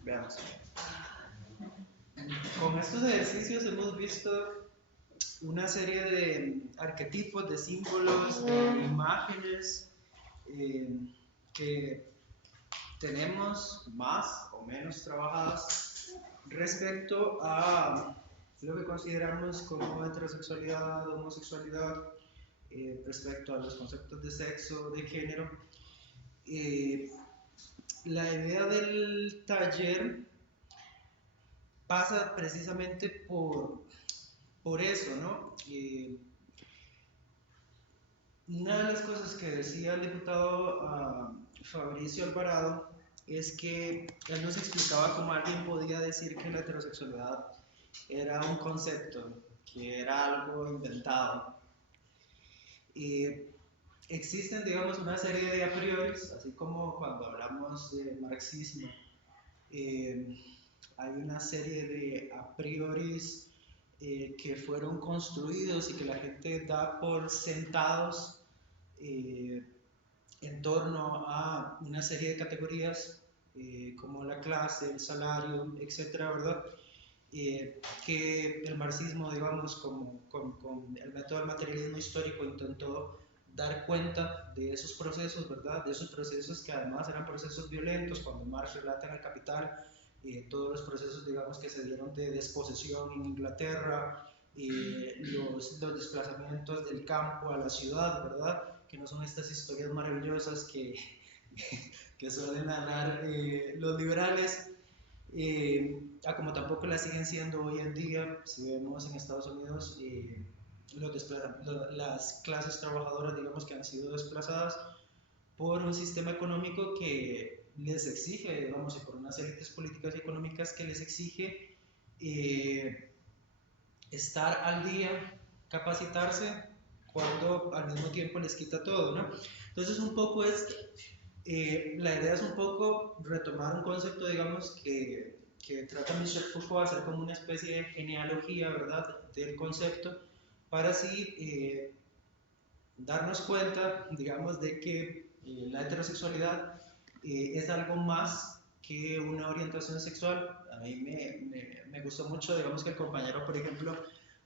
Veamos. Con estos ejercicios hemos visto una serie de arquetipos, de símbolos, de imágenes eh, que tenemos más o menos trabajadas respecto a lo que consideramos como heterosexualidad, homosexualidad, respecto a los conceptos de sexo, de género. Eh, la idea del taller pasa precisamente por eso, ¿no? Una de las cosas que decía el diputado Fabricio Alvarado es que él nos explicaba cómo alguien podía decir que la heterosexualidad era un concepto, que era algo inventado. Y existen, digamos, una serie de a priori, así como cuando hablamos de marxismo, eh, hay una serie de a priori que fueron construidos y que la gente da por sentados eh, en torno a una serie de categorías como la clase, el salario, etcétera, ¿verdad? Que el marxismo, digamos, con el método del materialismo histórico intentó dar cuenta de esos procesos, ¿verdad? De esos procesos que además eran procesos violentos, cuando Marx relata en El Capital todos los procesos, digamos, que se dieron de desposesión en Inglaterra, los desplazamientos del campo a la ciudad, ¿verdad? Que no son estas historias maravillosas que suelen narrar los liberales, como tampoco la siguen siendo hoy en día, si vemos en Estados Unidos las clases trabajadoras, digamos, que han sido desplazadas por un sistema económico que les exige, digamos, y por unas élites políticas y económicas que les exige estar al día, capacitarse, cuando al mismo tiempo les quita todo, ¿no? Entonces un poco la idea es un poco retomar un concepto, digamos, que trata Michel Foucault, hacer como una especie de genealogía, ¿verdad?, del concepto, para así darnos cuenta, digamos, de que la heterosexualidad es algo más que una orientación sexual. A mí me gustó mucho, digamos, que el compañero, por ejemplo,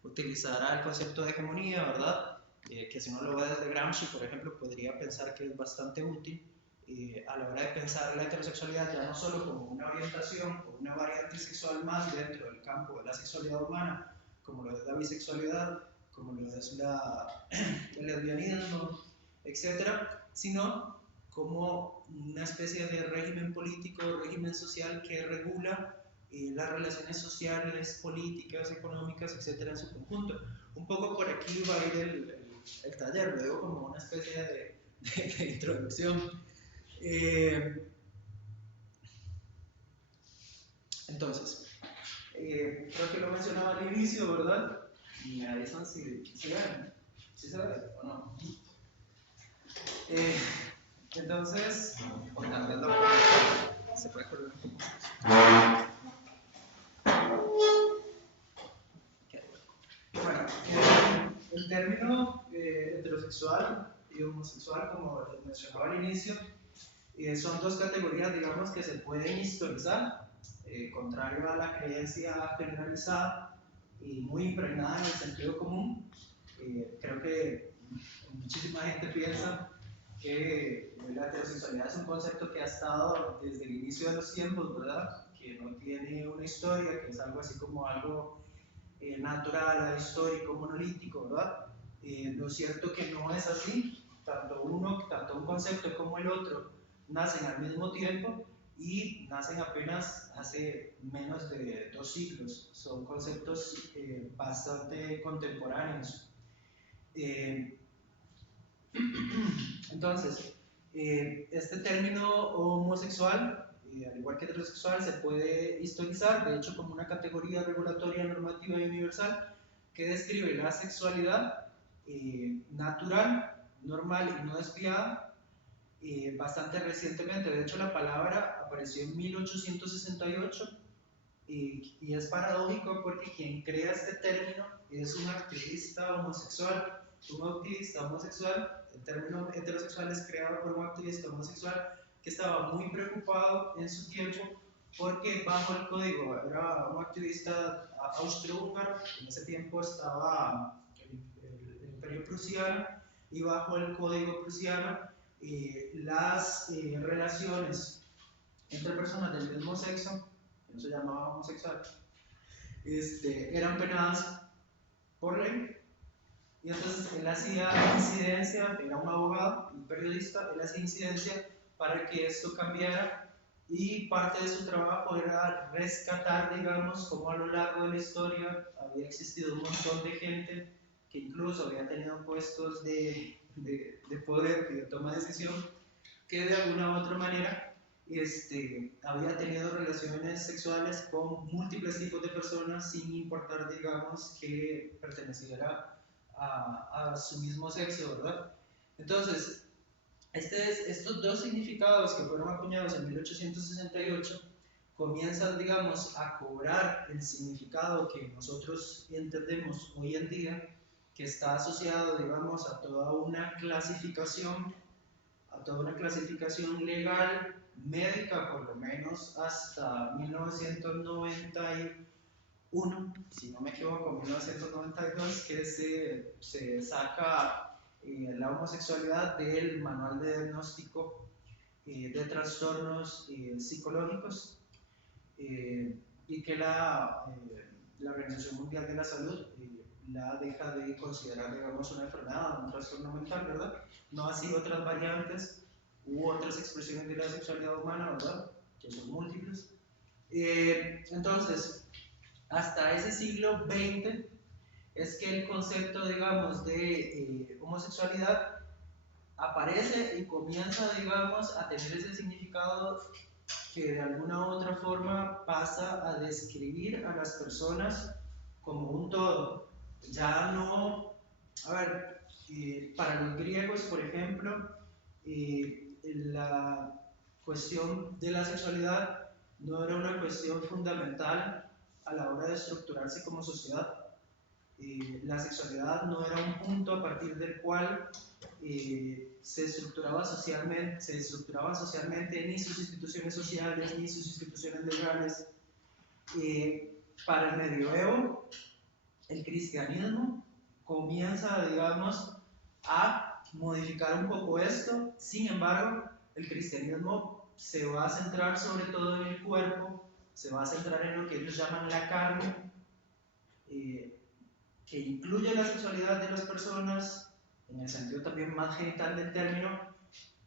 utilizara el concepto de hegemonía, ¿verdad? Que si uno lo ve desde Gramsci, por ejemplo, podría pensar que es bastante útil a la hora de pensar la heterosexualidad ya no solo como una orientación o una variante sexual más dentro del campo de la sexualidad humana, como lo es la bisexualidad, como lo es el lesbianismo, etcétera, sino como una especie de régimen político, régimen social que regula las relaciones sociales, políticas, económicas, etcétera, en su conjunto. Un poco por aquí va a ir el taller, lo digo como una especie de introducción. Entonces, creo que lo mencionaba al inicio, ¿verdad? Me avisan si ven, si se ve o no. Eh, entonces, cambiando, se puede correr un poco. Bueno, el término heterosexual y homosexual, como mencionaba al inicio, son dos categorías, digamos, que se pueden historizar, contrario a la creencia generalizada y muy impregnada en el sentido común. Creo que muchísima gente piensa que la heterosexualidad es un concepto que ha estado desde el inicio de los tiempos, ¿verdad? Que no tiene una historia, que es algo así como algo natural, histórico, monolítico, ¿verdad? Lo cierto que no es así, tanto un concepto como el otro nacen al mismo tiempo y nacen apenas hace menos de 2 siglos, son conceptos bastante contemporáneos. Eh, entonces, este término homosexual, al igual que heterosexual, se puede historizar, de hecho, como una categoría regulatoria, normativa y universal que describe la sexualidad natural, normal y no desviada, bastante recientemente. De hecho, la palabra apareció en 1868 y es paradójico porque quien crea este término es un activista homosexual. Un activista homosexual, el término heterosexual es creado por un activista homosexual que estaba muy preocupado en su tiempo porque bajo el código, era un activista austrohúngaro, en ese tiempo estaba el Imperio Prusiano, y bajo el código prusiano las relaciones entre personas del mismo sexo, que no se llamaba homosexual, eran penadas por ley. Y entonces él hacía incidencia, era un abogado, un periodista, él hacía incidencia para que esto cambiara, y parte de su trabajo era rescatar, digamos, cómo a lo largo de la historia había existido un montón de gente que incluso había tenido puestos de poder y de toma de decisión, que de alguna u otra manera había tenido relaciones sexuales con múltiples tipos de personas sin importar, digamos, que perteneciera a su mismo sexo, ¿verdad? Entonces, estos dos significados que fueron acuñados en 1868 comienzan, digamos, a cobrar el significado que nosotros entendemos hoy en día, que está asociado, digamos, a toda una clasificación legal, médica, por lo menos hasta 1991, si no me equivoco, 1992, que se saca la homosexualidad del Manual de Diagnóstico de Trastornos Psicológicos, y que la Organización Mundial de la Salud la deja de considerar, digamos, una enfermedad, un trastorno mental, ¿verdad? No así otras variantes u otras expresiones de la sexualidad humana, ¿verdad? Que son múltiples. Entonces, hasta ese siglo XX es que el concepto, digamos, de homosexualidad aparece y comienza, digamos, a tener ese significado que de alguna u otra forma pasa a describir a las personas como un todo. Ya no, a ver, para los griegos, por ejemplo, la cuestión de la sexualidad no era una cuestión fundamental a la hora de estructurarse como sociedad. La sexualidad no era un punto a partir del cual se estructuraba socialmente ni sus instituciones sociales ni sus instituciones legales. Para el medioevo, el cristianismo comienza, digamos, a modificar un poco esto. Sin embargo, el cristianismo se va a centrar sobre todo en el cuerpo, se va a centrar en lo que ellos llaman la carne, que incluye la sexualidad de las personas, en el sentido también más genital del término,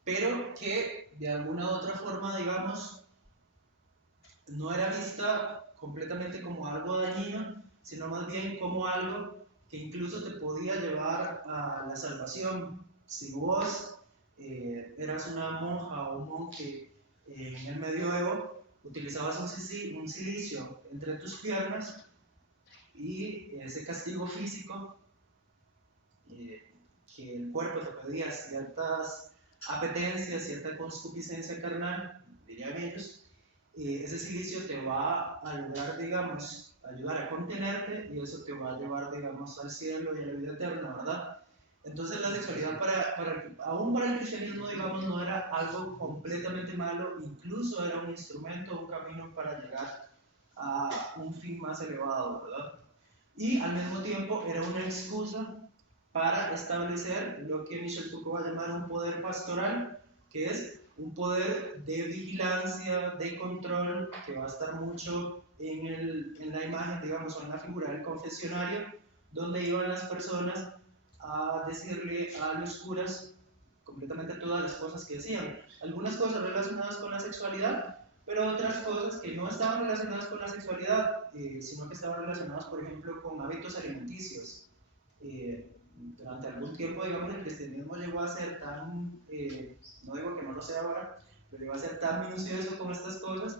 pero que de alguna u otra forma, digamos, no era vista completamente como algo dañino, sino más bien como algo que incluso te podía llevar a la salvación. Si vos eras una monja o un monje en el medioevo, utilizabas un silicio entre tus piernas, y ese castigo físico, que el cuerpo te pedía ciertas apetencias, cierta concupiscencia carnal, dirían ellos, ese silicio te va a ayudar a contenerte, y eso te va a llevar, digamos, al cielo y a la vida eterna, ¿verdad? Entonces la sexualidad aún para el cristianismo, digamos, no era algo completamente malo, incluso era un instrumento, un camino para llegar a un fin más elevado, ¿verdad? Y al mismo tiempo era una excusa para establecer lo que Michel Foucault va a llamar un poder pastoral, que es un poder de vigilancia, de control, que va a estar mucho en la imagen, digamos, o en la figura del confesionario, donde iban las personas a decirle a los curas completamente todas las cosas que decían. Algunas cosas relacionadas con la sexualidad, pero otras cosas que no estaban relacionadas con la sexualidad, sino que estaban relacionadas, por ejemplo, con hábitos alimenticios. Durante algún tiempo, digamos, el cristianismo llegó a ser tan, no digo que no lo sea ahora, pero llegó a ser tan minucioso con estas cosas,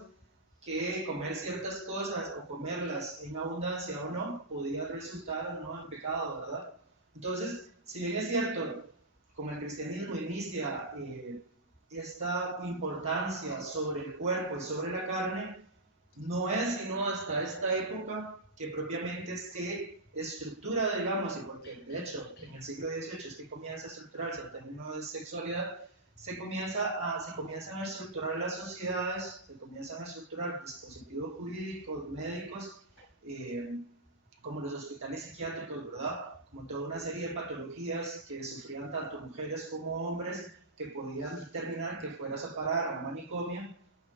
que comer ciertas cosas o comerlas en abundancia o no podía resultar o no en pecado, ¿verdad? Entonces, si bien es cierto, con el cristianismo inicia esta importancia sobre el cuerpo y sobre la carne, no es sino hasta esta época que propiamente se estructura, digamos, y porque de hecho en el siglo XVIII es que comienza a estructurarse el término de sexualidad, se comienzan a estructurar las sociedades, se comienzan a estructurar dispositivos jurídicos, médicos, como los hospitales psiquiátricos, ¿verdad? Como toda una serie de patologías que sufrían tanto mujeres como hombres, que podían determinar que fueras a parar a un manicomio,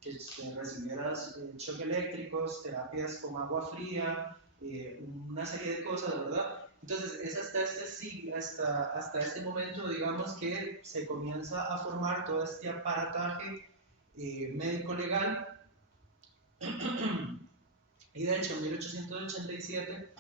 que recibieras choques eléctricos, terapias con agua fría, una serie de cosas, ¿verdad? Entonces es hasta este momento, digamos, que se comienza a formar todo este aparataje médico-legal. Y de hecho, en 1887,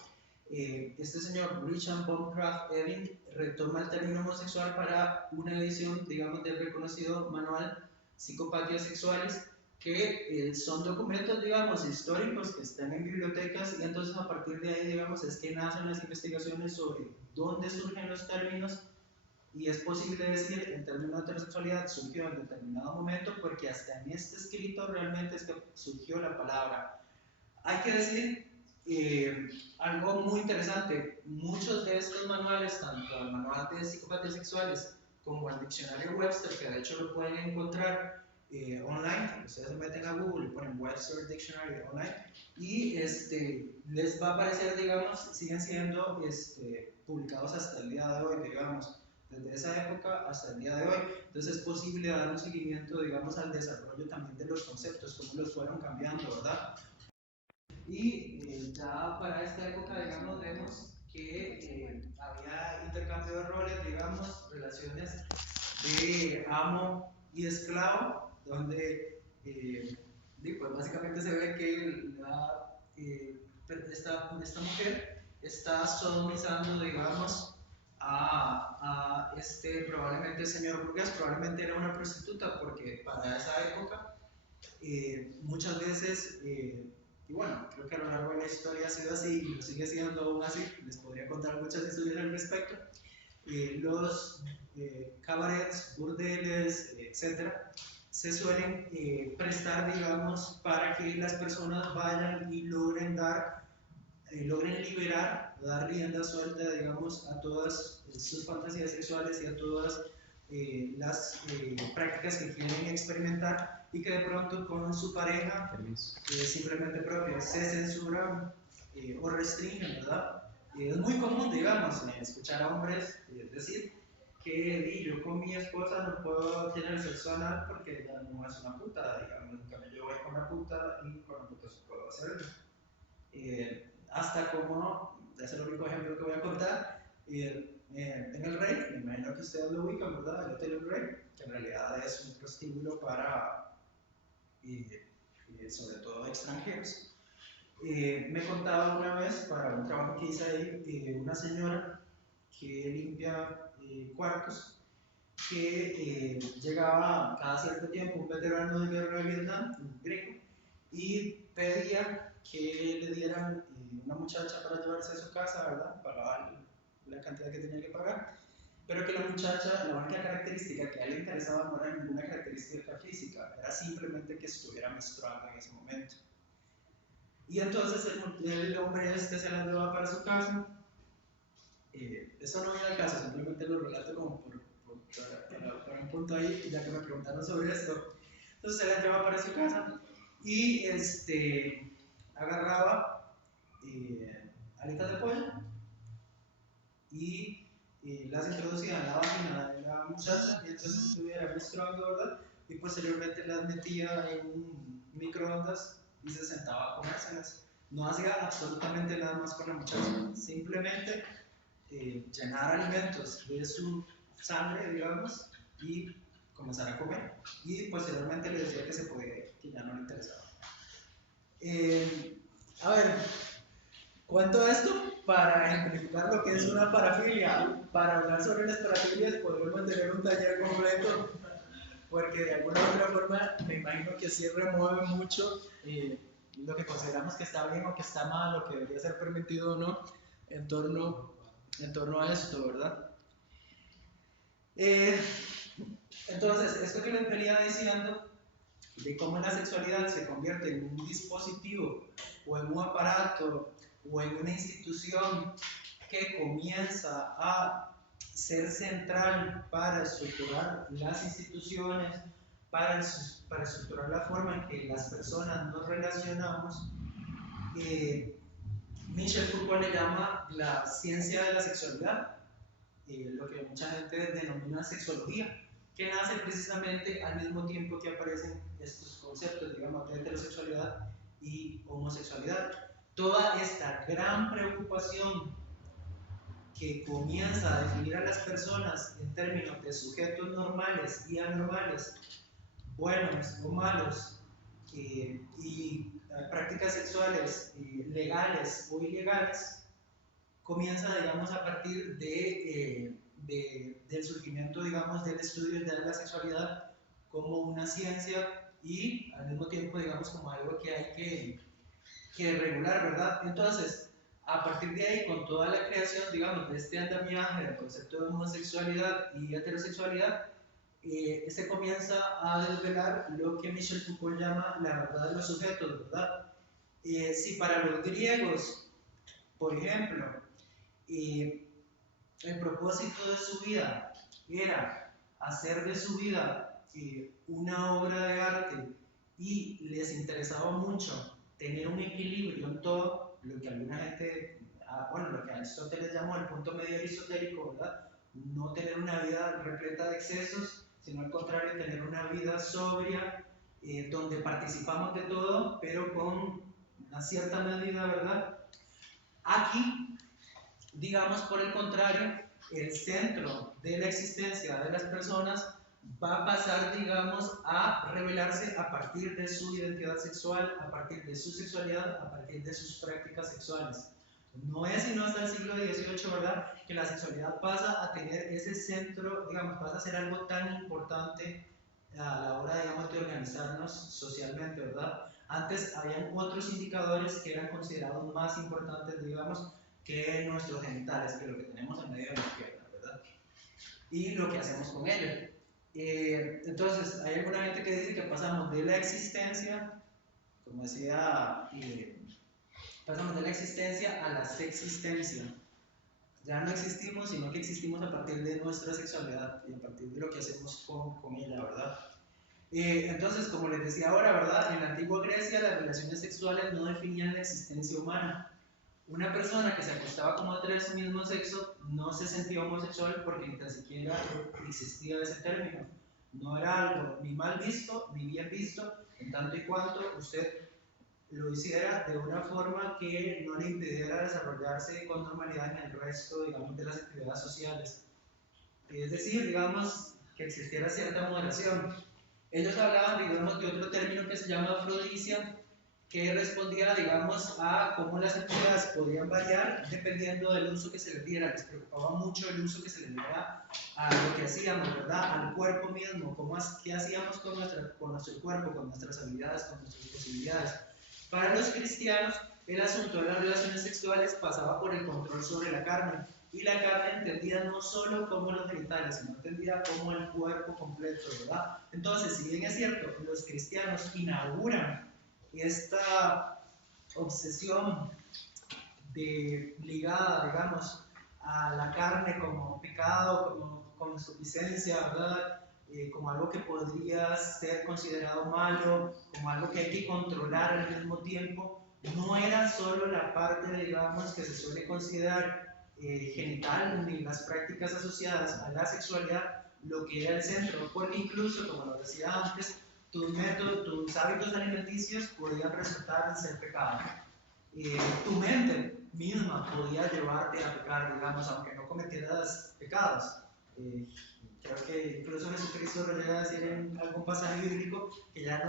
este señor Richard Bancroft Eving retoma el término homosexual para una edición, digamos, del reconocido manual Psicopatias Sexuales, que son documentos, digamos, históricos que están en bibliotecas, y entonces a partir de ahí, digamos, es que nacen las investigaciones sobre dónde surgen los términos, y es posible decir, el término heterosexualidad surgió en determinado momento, porque hasta en este escrito realmente es que surgió la palabra. Hay que decir algo muy interesante: muchos de estos manuales, tanto el manual de psicopatias sexuales como el diccionario Webster, que de hecho lo pueden encontrar online, ustedes se meten a Google y ponen Webster Dictionary online, y les va a aparecer, digamos, siguen siendo publicados hasta el día de hoy, digamos, desde esa época hasta el día de hoy. Entonces es posible dar un seguimiento, digamos, al desarrollo también de los conceptos, cómo los fueron cambiando, ¿verdad? Y ya para esta época, digamos, vemos que había intercambio de roles, digamos, relaciones de amo y esclavo, donde pues básicamente se ve que esta mujer está sodomizando, digamos, probablemente señor burgués, probablemente era una prostituta, porque para esa época muchas veces, y bueno, creo que a lo largo de la historia ha sido así y lo sigue siendo aún así, les podría contar muchas historias al respecto. Los cabarets, burdeles, etcétera, se suelen prestar, digamos, para que las personas vayan y logren liberar, dar rienda suelta, digamos, a todas sus fantasías sexuales y a todas las prácticas que quieren experimentar, y que de pronto con su pareja simplemente propia se censuran o restringen, ¿verdad? Es muy común, digamos, escuchar a hombres decir que yo con mi esposa no puedo tener sexo anal porque ella no es una puta, digamos, en cambio yo voy con una puta y con una puta sí puedo hacerlo. Hasta como, es el único ejemplo que voy a contar, en El Rey, me imagino que ustedes lo ubican, ¿verdad? El Hotel El Rey, que en realidad es un prostíbulo para, sobre todo, extranjeros. Me contaba una vez, para un trabajo que hice ahí, una señora que limpia cuartos, que llegaba cada cierto tiempo un veterano de guerra de Vietnam, un gringo, y pedía que le dieran una muchacha para llevarse a su casa, ¿verdad? Pagaba la cantidad que tenía que pagar, pero que la muchacha, la única característica que a él le interesaba no era ninguna característica física, era simplemente que estuviera menstruando en ese momento. Y entonces el hombre se la lleva para su casa. Eso no viene al caso, simplemente lo relato como para un punto ahí, ya que me preguntaron sobre esto. Entonces se la lleva para su casa y agarraba alitas de pollo y las introducía en la vagina de la muchacha mientras estuviera menstruando, ¿verdad? Y posteriormente las metía en un microondas y se sentaba a comérselas. No hacía absolutamente nada más con la muchacha, simplemente llenar alimentos de su sangre, digamos, y comenzar a comer. Y posteriormente le decía que se podía ir, que ya no le interesaba. A ver, cuento esto para ejemplificar lo que es una parafilia. Para hablar sobre las parafilias podríamos tener un taller completo, porque de alguna u otra forma me imagino que sí remueve mucho lo que consideramos que está bien o que está mal, o que debería ser permitido o no, en torno a esto, ¿verdad? Entonces, esto que les venía diciendo, de cómo la sexualidad se convierte en un dispositivo o en un aparato o en una institución que comienza a ser central para estructurar las instituciones, para estructurar la forma en que las personas nos relacionamos, Michel Foucault le llama la ciencia de la sexualidad, lo que mucha gente denomina sexología, que nace precisamente al mismo tiempo que aparecen estos conceptos, digamos, de heterosexualidad y homosexualidad. Toda esta gran preocupación que comienza a definir a las personas en términos de sujetos normales y anormales, buenos o malos, y prácticas sexuales legales o ilegales, comienza, digamos, a partir del surgimiento, digamos, del estudio de la sexualidad como una ciencia y al mismo tiempo, digamos, como algo que hay que regular, ¿verdad? Entonces, a partir de ahí, con toda la creación, digamos, de este andamiaje del concepto de homosexualidad y heterosexualidad, se comienza a desvelar lo que Michel Foucault llama la verdad de los sujetos, ¿verdad? Si para los griegos, por ejemplo, el propósito de su vida era hacer de su vida una obra de arte y les interesaba mucho tener un equilibrio en todo, lo que alguna gente, bueno, lo que Aristóteles llamó el punto medio aristotélico, ¿verdad? No tener una vida repleta de excesos, sino al contrario, tener una vida sobria, donde participamos de todo, pero con una cierta medida, ¿verdad? Aquí, digamos, por el contrario, el centro de la existencia de las personas va a pasar, digamos, a revelarse a partir de su identidad sexual, a partir de su sexualidad, a partir de sus prácticas sexuales. No es sino hasta el siglo XVIII, ¿verdad?, que la sexualidad pasa a tener ese centro, digamos, pasa a ser algo tan importante a la hora, digamos, de organizarnos socialmente, ¿verdad? Antes habían otros indicadores que eran considerados más importantes, digamos, que nuestros genitales, que lo que tenemos en medio de la pierna, ¿verdad? Y lo que hacemos con ellos. Entonces, hay alguna gente que dice que pasamos de la existencia, como decía, pasamos de la existencia a la sexistencia. Ya no existimos, sino que existimos a partir de nuestra sexualidad y a partir de lo que hacemos con ella, ¿verdad? Entonces, como les decía ahora, ¿verdad? En la antigua Grecia las relaciones sexuales no definían la existencia humana. Una persona que se acostaba con otra de su mismo sexo no se sentía homosexual porque ni tan siquiera existía ese término. No era algo ni mal visto ni bien visto, en tanto y cuanto usted lo hiciera de una forma que no le impidiera desarrollarse con normalidad en el resto, digamos, de las actividades sociales. Es decir, digamos, que existiera cierta moderación. Ellos hablaban, digamos, de otro término que se llama afrodisia, que respondía, digamos, a cómo las actividades podían variar dependiendo del uso que se les diera. Les preocupaba mucho el uso que se les diera a lo que hacíamos, ¿verdad? Al cuerpo mismo, qué hacíamos con nuestro cuerpo, con nuestras habilidades, con nuestras posibilidades. Para los cristianos, el asunto de las relaciones sexuales pasaba por el control sobre la carne. Y la carne entendida no solo como los genitales, sino entendida como el cuerpo completo, ¿verdad? Entonces, si bien es cierto, los cristianos inauguran esta obsesión ligada, digamos, a la carne como pecado, como concupiscencia, ¿verdad? Como algo que podría ser considerado malo, como algo que hay que controlar al mismo tiempo, no era solo la parte, digamos, que se suele considerar genital ni las prácticas asociadas a la sexualidad lo que era el centro, porque incluso, como lo decía antes, tus hábitos alimenticios podían resultar ser pecado. Tu mente misma podía llevarte a pecar, digamos, aunque no cometieras pecados. Creo que incluso Jesucristo lo llega a decir en algún pasaje bíblico que ya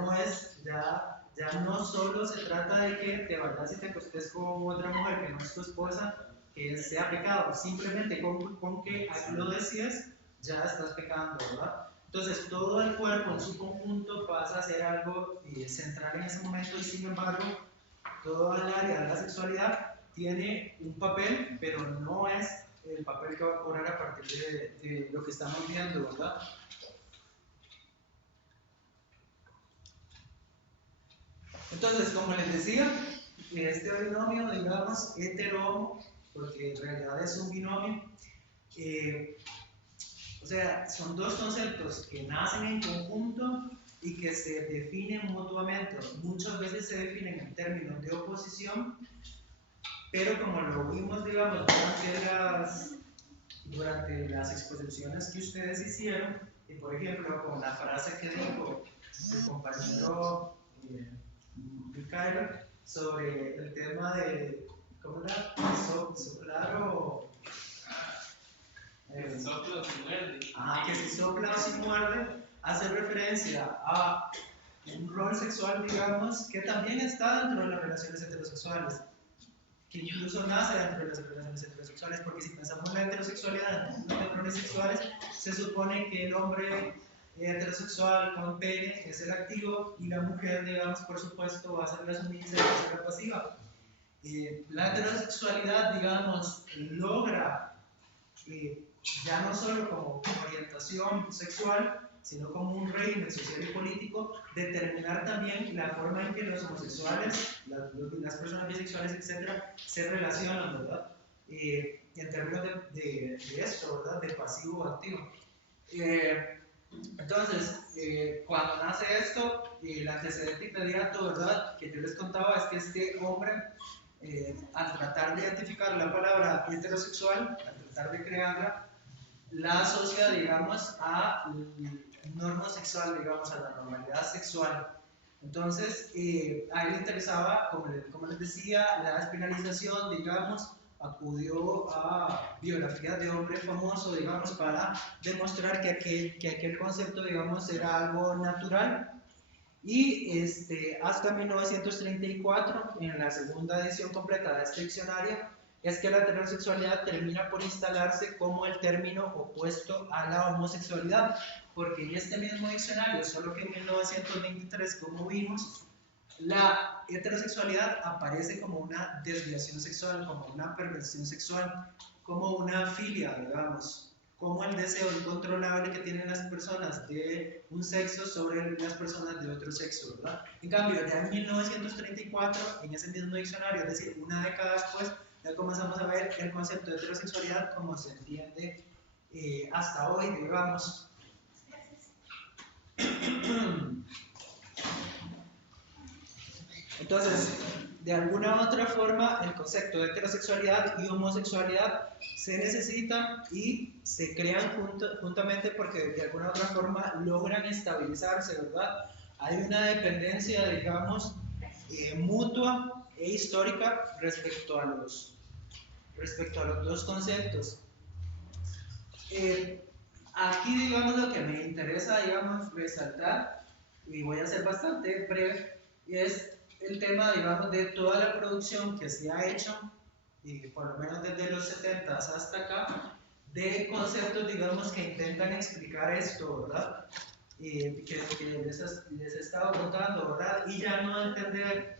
no solo se trata de que te vayas y te acostes con otra mujer que no es tu esposa, que sea pecado, simplemente con que lo decías ya estás pecando, ¿verdad? Entonces todo el cuerpo en su conjunto pasa a ser algo central en ese momento y sin embargo todo el área de la sexualidad tiene un papel, pero no es el papel que va a cobrar a partir de lo que estamos viendo, ¿verdad? Entonces, como les decía, este binomio, digamos, hetero-homo, porque en realidad es un binomio, O sea, son dos conceptos que nacen en conjunto y que se definen mutuamente. Muchas veces se definen en términos de oposición, pero como lo vimos, digamos, durante las exposiciones que ustedes hicieron, y por ejemplo, con la frase que dijo el compañero Ricardo sobre el tema de, ¿cómo era? Soplar o... que si sopla o si muerde. Que si sopla o si muerde, hace referencia a un rol sexual, digamos, que también está dentro de las relaciones heterosexuales, que incluso nace dentro de las relaciones heterosexuales, porque si pensamos en la heterosexualidad en los roles sexuales, se supone que el hombre heterosexual con pene es el activo y la mujer, digamos, por supuesto, va a ser la sumisa y va a ser la pasiva. La heterosexualidad, digamos, logra ya no solo como orientación sexual, sino como un régimen social y político, determinar también la forma en que los homosexuales, las personas bisexuales, etcétera, se relacionan, ¿verdad? En términos de esto, ¿verdad? De pasivo o activo. Entonces, cuando nace esto, el antecedente inmediato, ¿verdad? Que yo les contaba es que este hombre, al tratar de identificar la palabra heterosexual, al tratar de crearla, la asocia, digamos, a norma sexual, digamos, a la normalidad sexual. Entonces, a él le interesaba, como les decía, la espiralización, digamos, acudió a biografías de hombres famosos, digamos, para demostrar que aquel concepto, digamos, era algo natural. Y hasta 1934, en la segunda edición completa de este diccionario, es que la heterosexualidad termina por instalarse como el término opuesto a la homosexualidad, porque en este mismo diccionario, solo que en 1923, como vimos, la heterosexualidad aparece como una desviación sexual, como una perversión sexual, como una filia, digamos, como el deseo incontrolable que tienen las personas de un sexo sobre las personas de otro sexo, ¿verdad? En cambio, ya en 1934, en ese mismo diccionario, es decir, una década después, ya comenzamos a ver el concepto de heterosexualidad como se entiende hasta hoy, digamos. Entonces, de alguna u otra forma, el concepto de heterosexualidad y homosexualidad se necesitan y se crean juntamente porque de alguna u otra forma logran estabilizarse, ¿verdad? Hay una dependencia, digamos, mutua e histórica respecto a los dos conceptos. Aquí, digamos, lo que me interesa, digamos, resaltar, y voy a ser bastante breve, es el tema, digamos, de toda la producción que se ha hecho, y por lo menos desde los 70 hasta acá, de conceptos, digamos, que intentan explicar esto, ¿verdad? Que les he estado contando, ¿verdad? Y ya no entender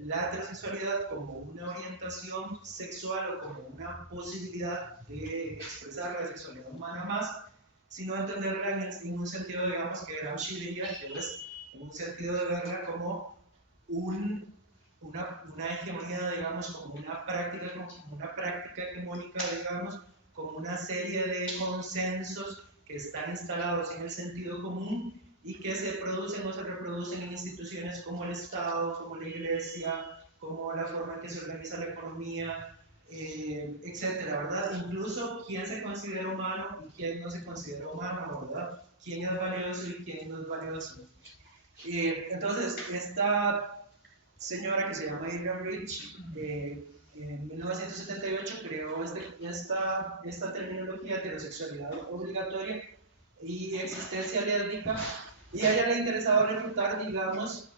la heterosexualidad como una orientación sexual o como una posibilidad de expresar la sexualidad humana más, sino entenderla en un sentido, digamos, que Gramsci diría, que es en un sentido de verla como una hegemonía, digamos, como una práctica hegemónica, digamos, como una serie de consensos que están instalados en el sentido común y que se producen o se reproducen en instituciones como el Estado, como la Iglesia, como la forma en que se organiza la economía, etcétera, ¿verdad? Incluso quién se considera humano y quién no se considera humano, ¿verdad? Quién es valioso y quién no es valioso. Entonces, esta señora que se llama Adrienne Rich, en 1978 creó esta terminología de heterosexualidad obligatoria y existencia lésbica, y a ella le interesaba refutar, digamos,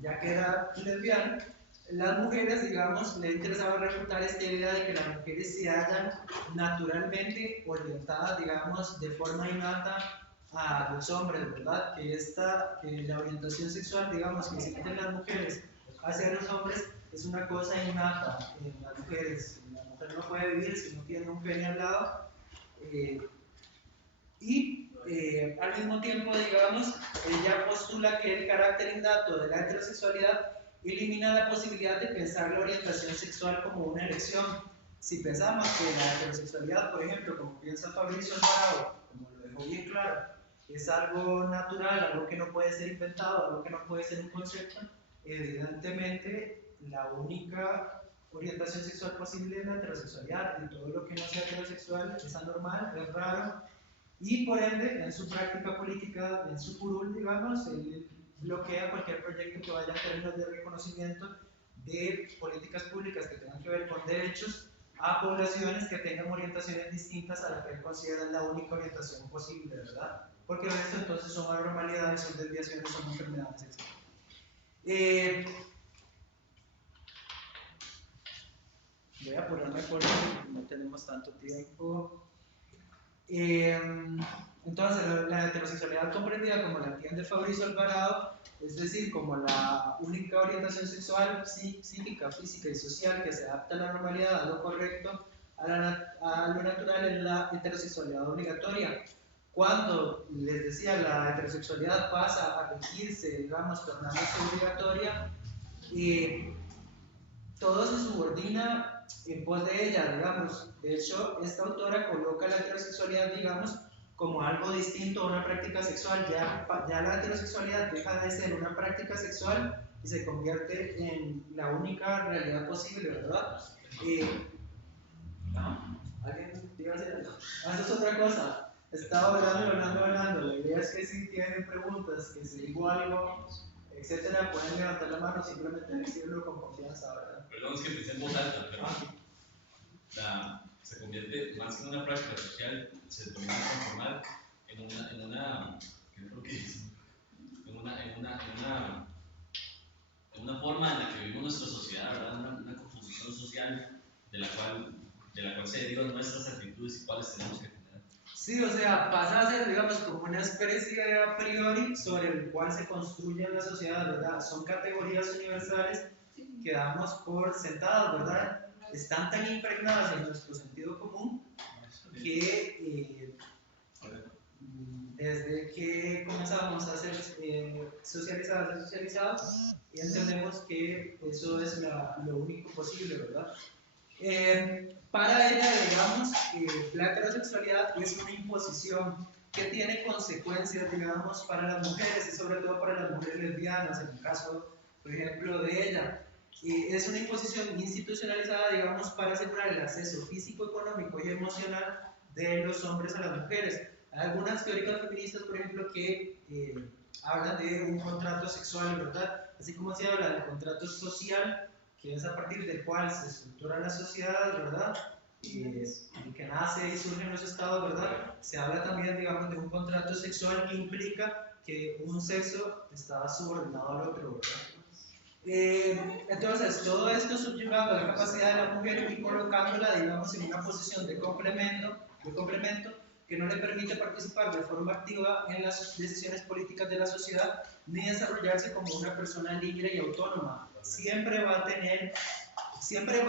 ya que era lesbiana, las mujeres, digamos, le interesaba refutar esta idea de que las mujeres se hallan naturalmente orientadas, digamos, de forma innata a los hombres, ¿verdad? Que la orientación sexual, digamos, que sienten las mujeres hacia los hombres es una cosa innata en las mujeres. La mujer no puede vivir si no tiene un pene al lado. Al mismo tiempo, digamos, ella postula que el carácter innato de la heterosexualidad elimina la posibilidad de pensar la orientación sexual como una elección. Si pensamos que la heterosexualidad, por ejemplo, como piensa Fabricio Alvarado, como lo dejó bien claro, es algo natural, algo que no puede ser inventado, algo que no puede ser un concepto. Evidentemente, la única orientación sexual posible es la heterosexualidad, y todo lo que no sea heterosexual es anormal, es raro, y por ende, en su práctica política, en su curul, digamos, él bloquea cualquier proyecto que vaya en términos de reconocimiento de políticas públicas que tengan que ver con derechos a poblaciones que tengan orientaciones distintas a la que él considera la única orientación posible, ¿verdad? Porque el resto entonces son anormalidades, son desviaciones, son enfermedades, etc. Voy a apurarme porque no tenemos tanto tiempo. Entonces, la heterosexualidad comprendida como la entiende Fabricio Alvarado, es decir, como la única orientación sexual, psíquica, física y social que se adapta a la normalidad, a lo correcto, a lo natural, es la heterosexualidad obligatoria. Cuando les decía la heterosexualidad pasa a regirse, digamos, tornándose obligatoria, todo se subordina en pos de ella, digamos. De hecho, esta autora coloca la heterosexualidad, digamos, como algo distinto a una práctica sexual. Ya la heterosexualidad deja de ser una práctica sexual y se convierte en la única realidad posible, ¿verdad? ¿Alguien diga algo? Eso es otra cosa. Estaba hablando. La idea es que si tienen preguntas, que si digo algo, etcétera, pueden levantar la mano, simplemente decirlo con confianza, ¿verdad? Perdón, es que pensé en voz alta, pero se convierte más que en una práctica social, se termina de transformar en una forma en la que vivimos nuestra sociedad, ¿verdad? Una composición social de la cual se derivan nuestras actitudes y cuáles tenemos que tener. Sí, o sea, pasa a ser, digamos, como una especie a priori sobre el cual se construye la sociedad, ¿verdad? Son categorías universales que damos por sentadas, ¿verdad? Están tan impregnadas en nuestro sentido común que desde que comenzamos a ser socializados, entendemos que eso es lo único posible, ¿verdad? Para ella, digamos, la heterosexualidad es una imposición que tiene consecuencias, digamos, para las mujeres y sobre todo para las mujeres lesbianas, en el caso, por ejemplo, de ella. Es una imposición institucionalizada, digamos, para asegurar el acceso físico, económico y emocional de los hombres a las mujeres. Hay algunas teóricas feministas, por ejemplo, que hablan de un contrato sexual, ¿verdad? Así como se habla del contrato social, que es a partir del cual se estructura la sociedad, ¿verdad? Y que nace y surge en los estados, ¿verdad? Se habla también, digamos, de un contrato sexual que implica que un sexo está subordinado al otro, ¿verdad? Entonces, todo esto subyugando la capacidad de la mujer y colocándola, digamos, en una posición de complemento que no le permite participar de forma activa en las decisiones políticas de la sociedad ni desarrollarse como una persona libre y autónoma. Siempre va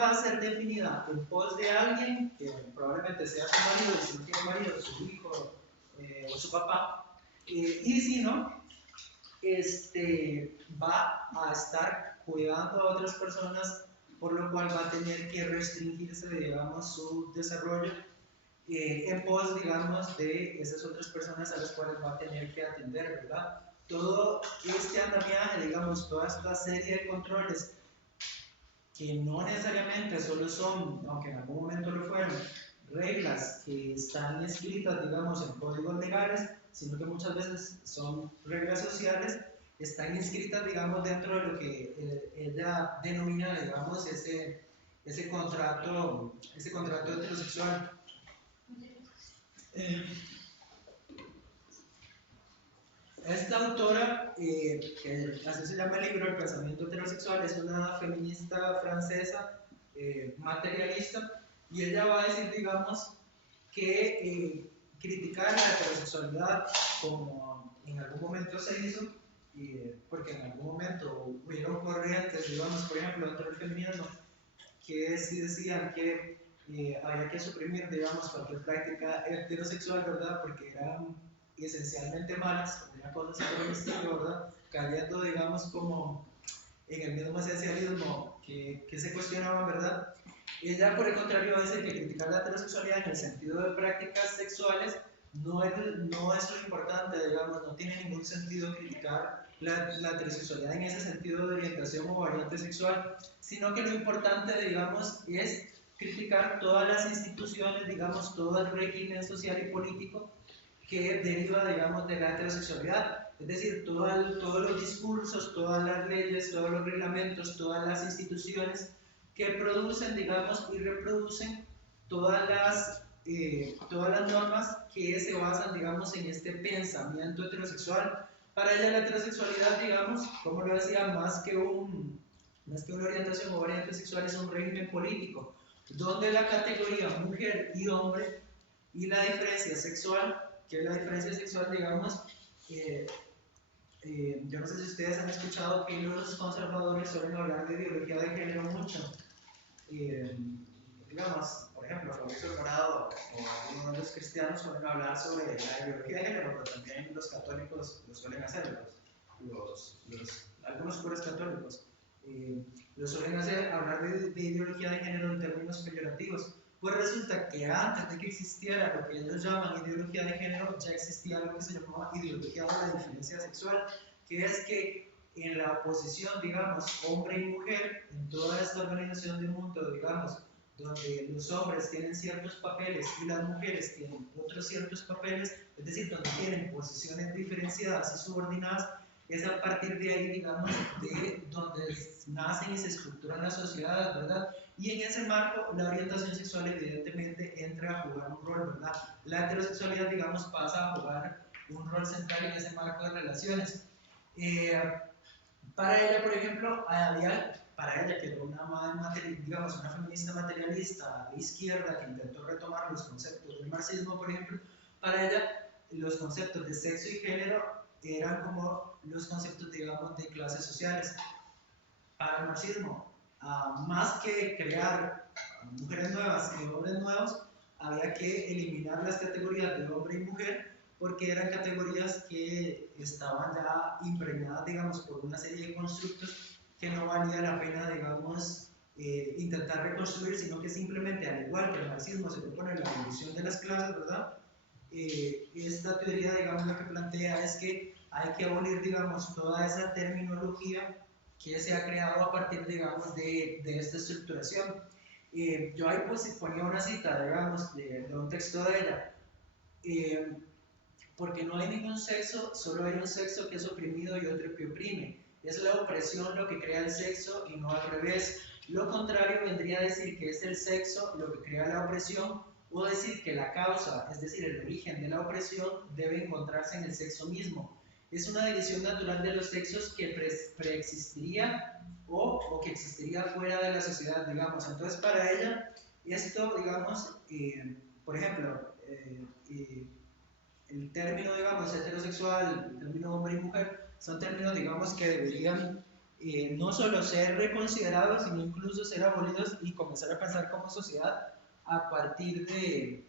a ser definida en pos de alguien que probablemente sea su marido, y si no tiene marido, su hijo o su papá, y si no, va a estar cuidando a otras personas, por lo cual va a tener que restringirse, digamos, su desarrollo en pos, digamos, de esas otras personas a las cuales va a tener que atender, ¿verdad? Todo este andamiaje, digamos, toda esta serie de controles que no necesariamente solo son, aunque en algún momento lo fueron, reglas que están escritas, digamos, en códigos legales, sino que muchas veces son reglas sociales, están inscritas, digamos, dentro de lo que ella denomina, digamos, ese contrato heterosexual. Esta autora, que así se llama el libro, El pensamiento heterosexual, es una feminista francesa materialista, y ella va a decir, digamos, que criticar la heterosexualidad como en algún momento se hizo, porque en algún momento hubieron corrientes, digamos, por ejemplo, dentro del feminismo, que sí decían que había que suprimir, digamos, cualquier práctica heterosexual, ¿verdad? Porque eran esencialmente malas, como una cosa psicológica, ¿verdad? Cayendo, digamos, como en el mismo esencialismo que se cuestionaba, ¿verdad? Ella, por el contrario, dice que criticar la heterosexualidad en el sentido de prácticas sexuales no es lo importante, digamos, no tiene ningún sentido criticar la heterosexualidad en ese sentido de orientación o variante sexual, sino que lo importante, digamos, es criticar todas las instituciones, digamos, todo el régimen social y político que deriva, digamos, de la heterosexualidad. Es decir, todos los discursos, todas las leyes, todos los reglamentos, todas las instituciones que producen, digamos, y reproducen todas las normas que se basan, digamos, en este pensamiento heterosexual. Para ella la heterosexualidad, digamos, como lo decía, más que una orientación o variante sexual, es un régimen político, donde la categoría mujer y hombre y la diferencia sexual, que es la diferencia sexual, digamos, yo no sé si ustedes han escuchado que los conservadores suelen hablar de ideología de género mucho. Eh, digamos, por ejemplo, Fabricio Alvarado o algunos de los cristianos suelen hablar sobre la ideología de género, pero también los católicos lo suelen hacer, algunos curas católicos lo suelen hacer, hablar de ideología de género en términos peyorativos. Pues resulta que antes de que existiera lo que ellos llaman ideología de género, ya existía lo que se llamaba ideología de la diferencia sexual, que es que en la oposición, digamos, hombre y mujer, en toda esta organización del mundo, digamos, donde los hombres tienen ciertos papeles y las mujeres tienen otros ciertos papeles, es decir, donde tienen posiciones diferenciadas y subordinadas, es a partir de ahí, digamos, de donde nacen y se estructuran las sociedades, ¿verdad? Y en ese marco, la orientación sexual evidentemente entra a jugar un rol, ¿verdad? La heterosexualidad, digamos, pasa a jugar un rol central en ese marco de relaciones. Para ella, por ejemplo, para ella, que era digamos, una feminista materialista de izquierda que intentó retomar los conceptos del marxismo, por ejemplo, para ella los conceptos de sexo y género eran como los conceptos, digamos, de clases sociales. Para el marxismo, más que crear mujeres nuevas y hombres nuevos, había que eliminar las categorías de hombre y mujer porque eran categorías que estaban ya impregnadas, digamos, por una serie de constructos que no valía la pena, digamos, intentar reconstruir, sino que simplemente, al igual que el marxismo se propone la evolución de las clases, ¿verdad? Esta teoría, digamos, lo que plantea es que hay que abolir, digamos, toda esa terminología que se ha creado a partir, digamos, de esta estructuración. Yo ahí pues ponía una cita, digamos, de un texto de ella, porque no hay ningún sexo, solo hay un sexo que es oprimido y otro que oprime. Es la opresión lo que crea el sexo y no al revés. Lo contrario vendría a decir que es el sexo lo que crea la opresión, o decir que la causa, es decir, el origen de la opresión, debe encontrarse en el sexo mismo. Es una división natural de los sexos que preexistiría o que existiría fuera de la sociedad, digamos. Entonces, para ella, esto, digamos, por ejemplo, el término, digamos, heterosexual, el término hombre y mujer, son términos, digamos, que deberían no solo ser reconsiderados, sino incluso ser abolidos y comenzar a pensar como sociedad a partir de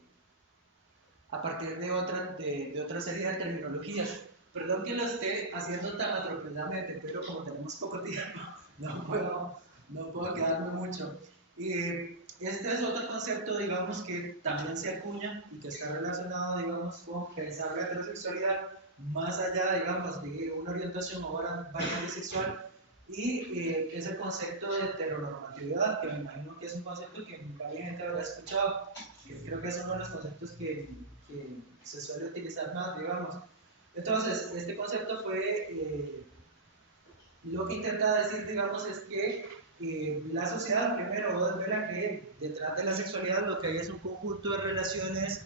otra serie de terminologías. Perdón que lo esté haciendo tan atropelladamente, pero como tenemos poco tiempo, no puedo quedarme mucho. Este es otro concepto, digamos, que también se acuña y que está relacionado, digamos, con pensar la heterosexualidad más allá, digamos, de una orientación o variante sexual, y es el concepto de heteronormatividad, que me imagino que es un concepto que varias gente habrá escuchado, que creo que es uno de los conceptos que se suele utilizar más, digamos. Entonces, este concepto fue lo que intenta decir, digamos, es que la sociedad primero debe ver a que detrás de la sexualidad lo que hay es un conjunto de relaciones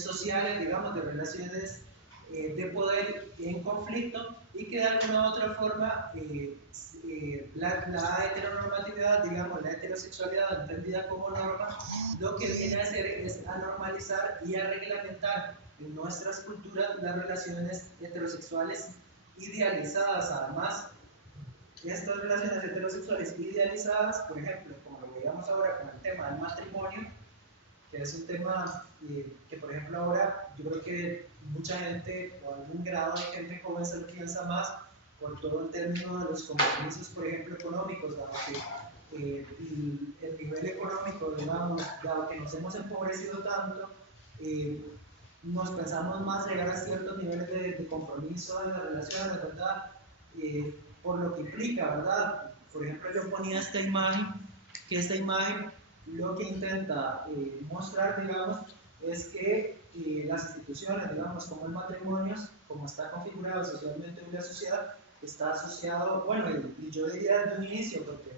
sociales, digamos, de relaciones de poder en conflicto, y que de alguna u otra forma la heteronormatividad, digamos, la heterosexualidad entendida como norma, lo que viene a hacer es a normalizar y a reglamentar en nuestras culturas las relaciones heterosexuales idealizadas. Además, estas relaciones heterosexuales idealizadas, por ejemplo, como lo veíamos ahora con el tema del matrimonio, que es un tema que, por ejemplo, ahora yo creo que mucha gente, o algún grado de gente joven, se lo piensa más por todo el término de los compromisos, por ejemplo, económicos, dado que el nivel económico, digamos, dado que nos hemos empobrecido tanto, nos pensamos más llegar a ciertos niveles de compromiso en las relaciones, ¿verdad? Por lo que implica, ¿verdad? Por ejemplo, yo ponía esta imagen, que esta imagen lo que intenta mostrar, digamos, es que las instituciones, digamos, como el matrimonio, como está configurado socialmente en la sociedad, está asociado, bueno, y yo diría desde un inicio, porque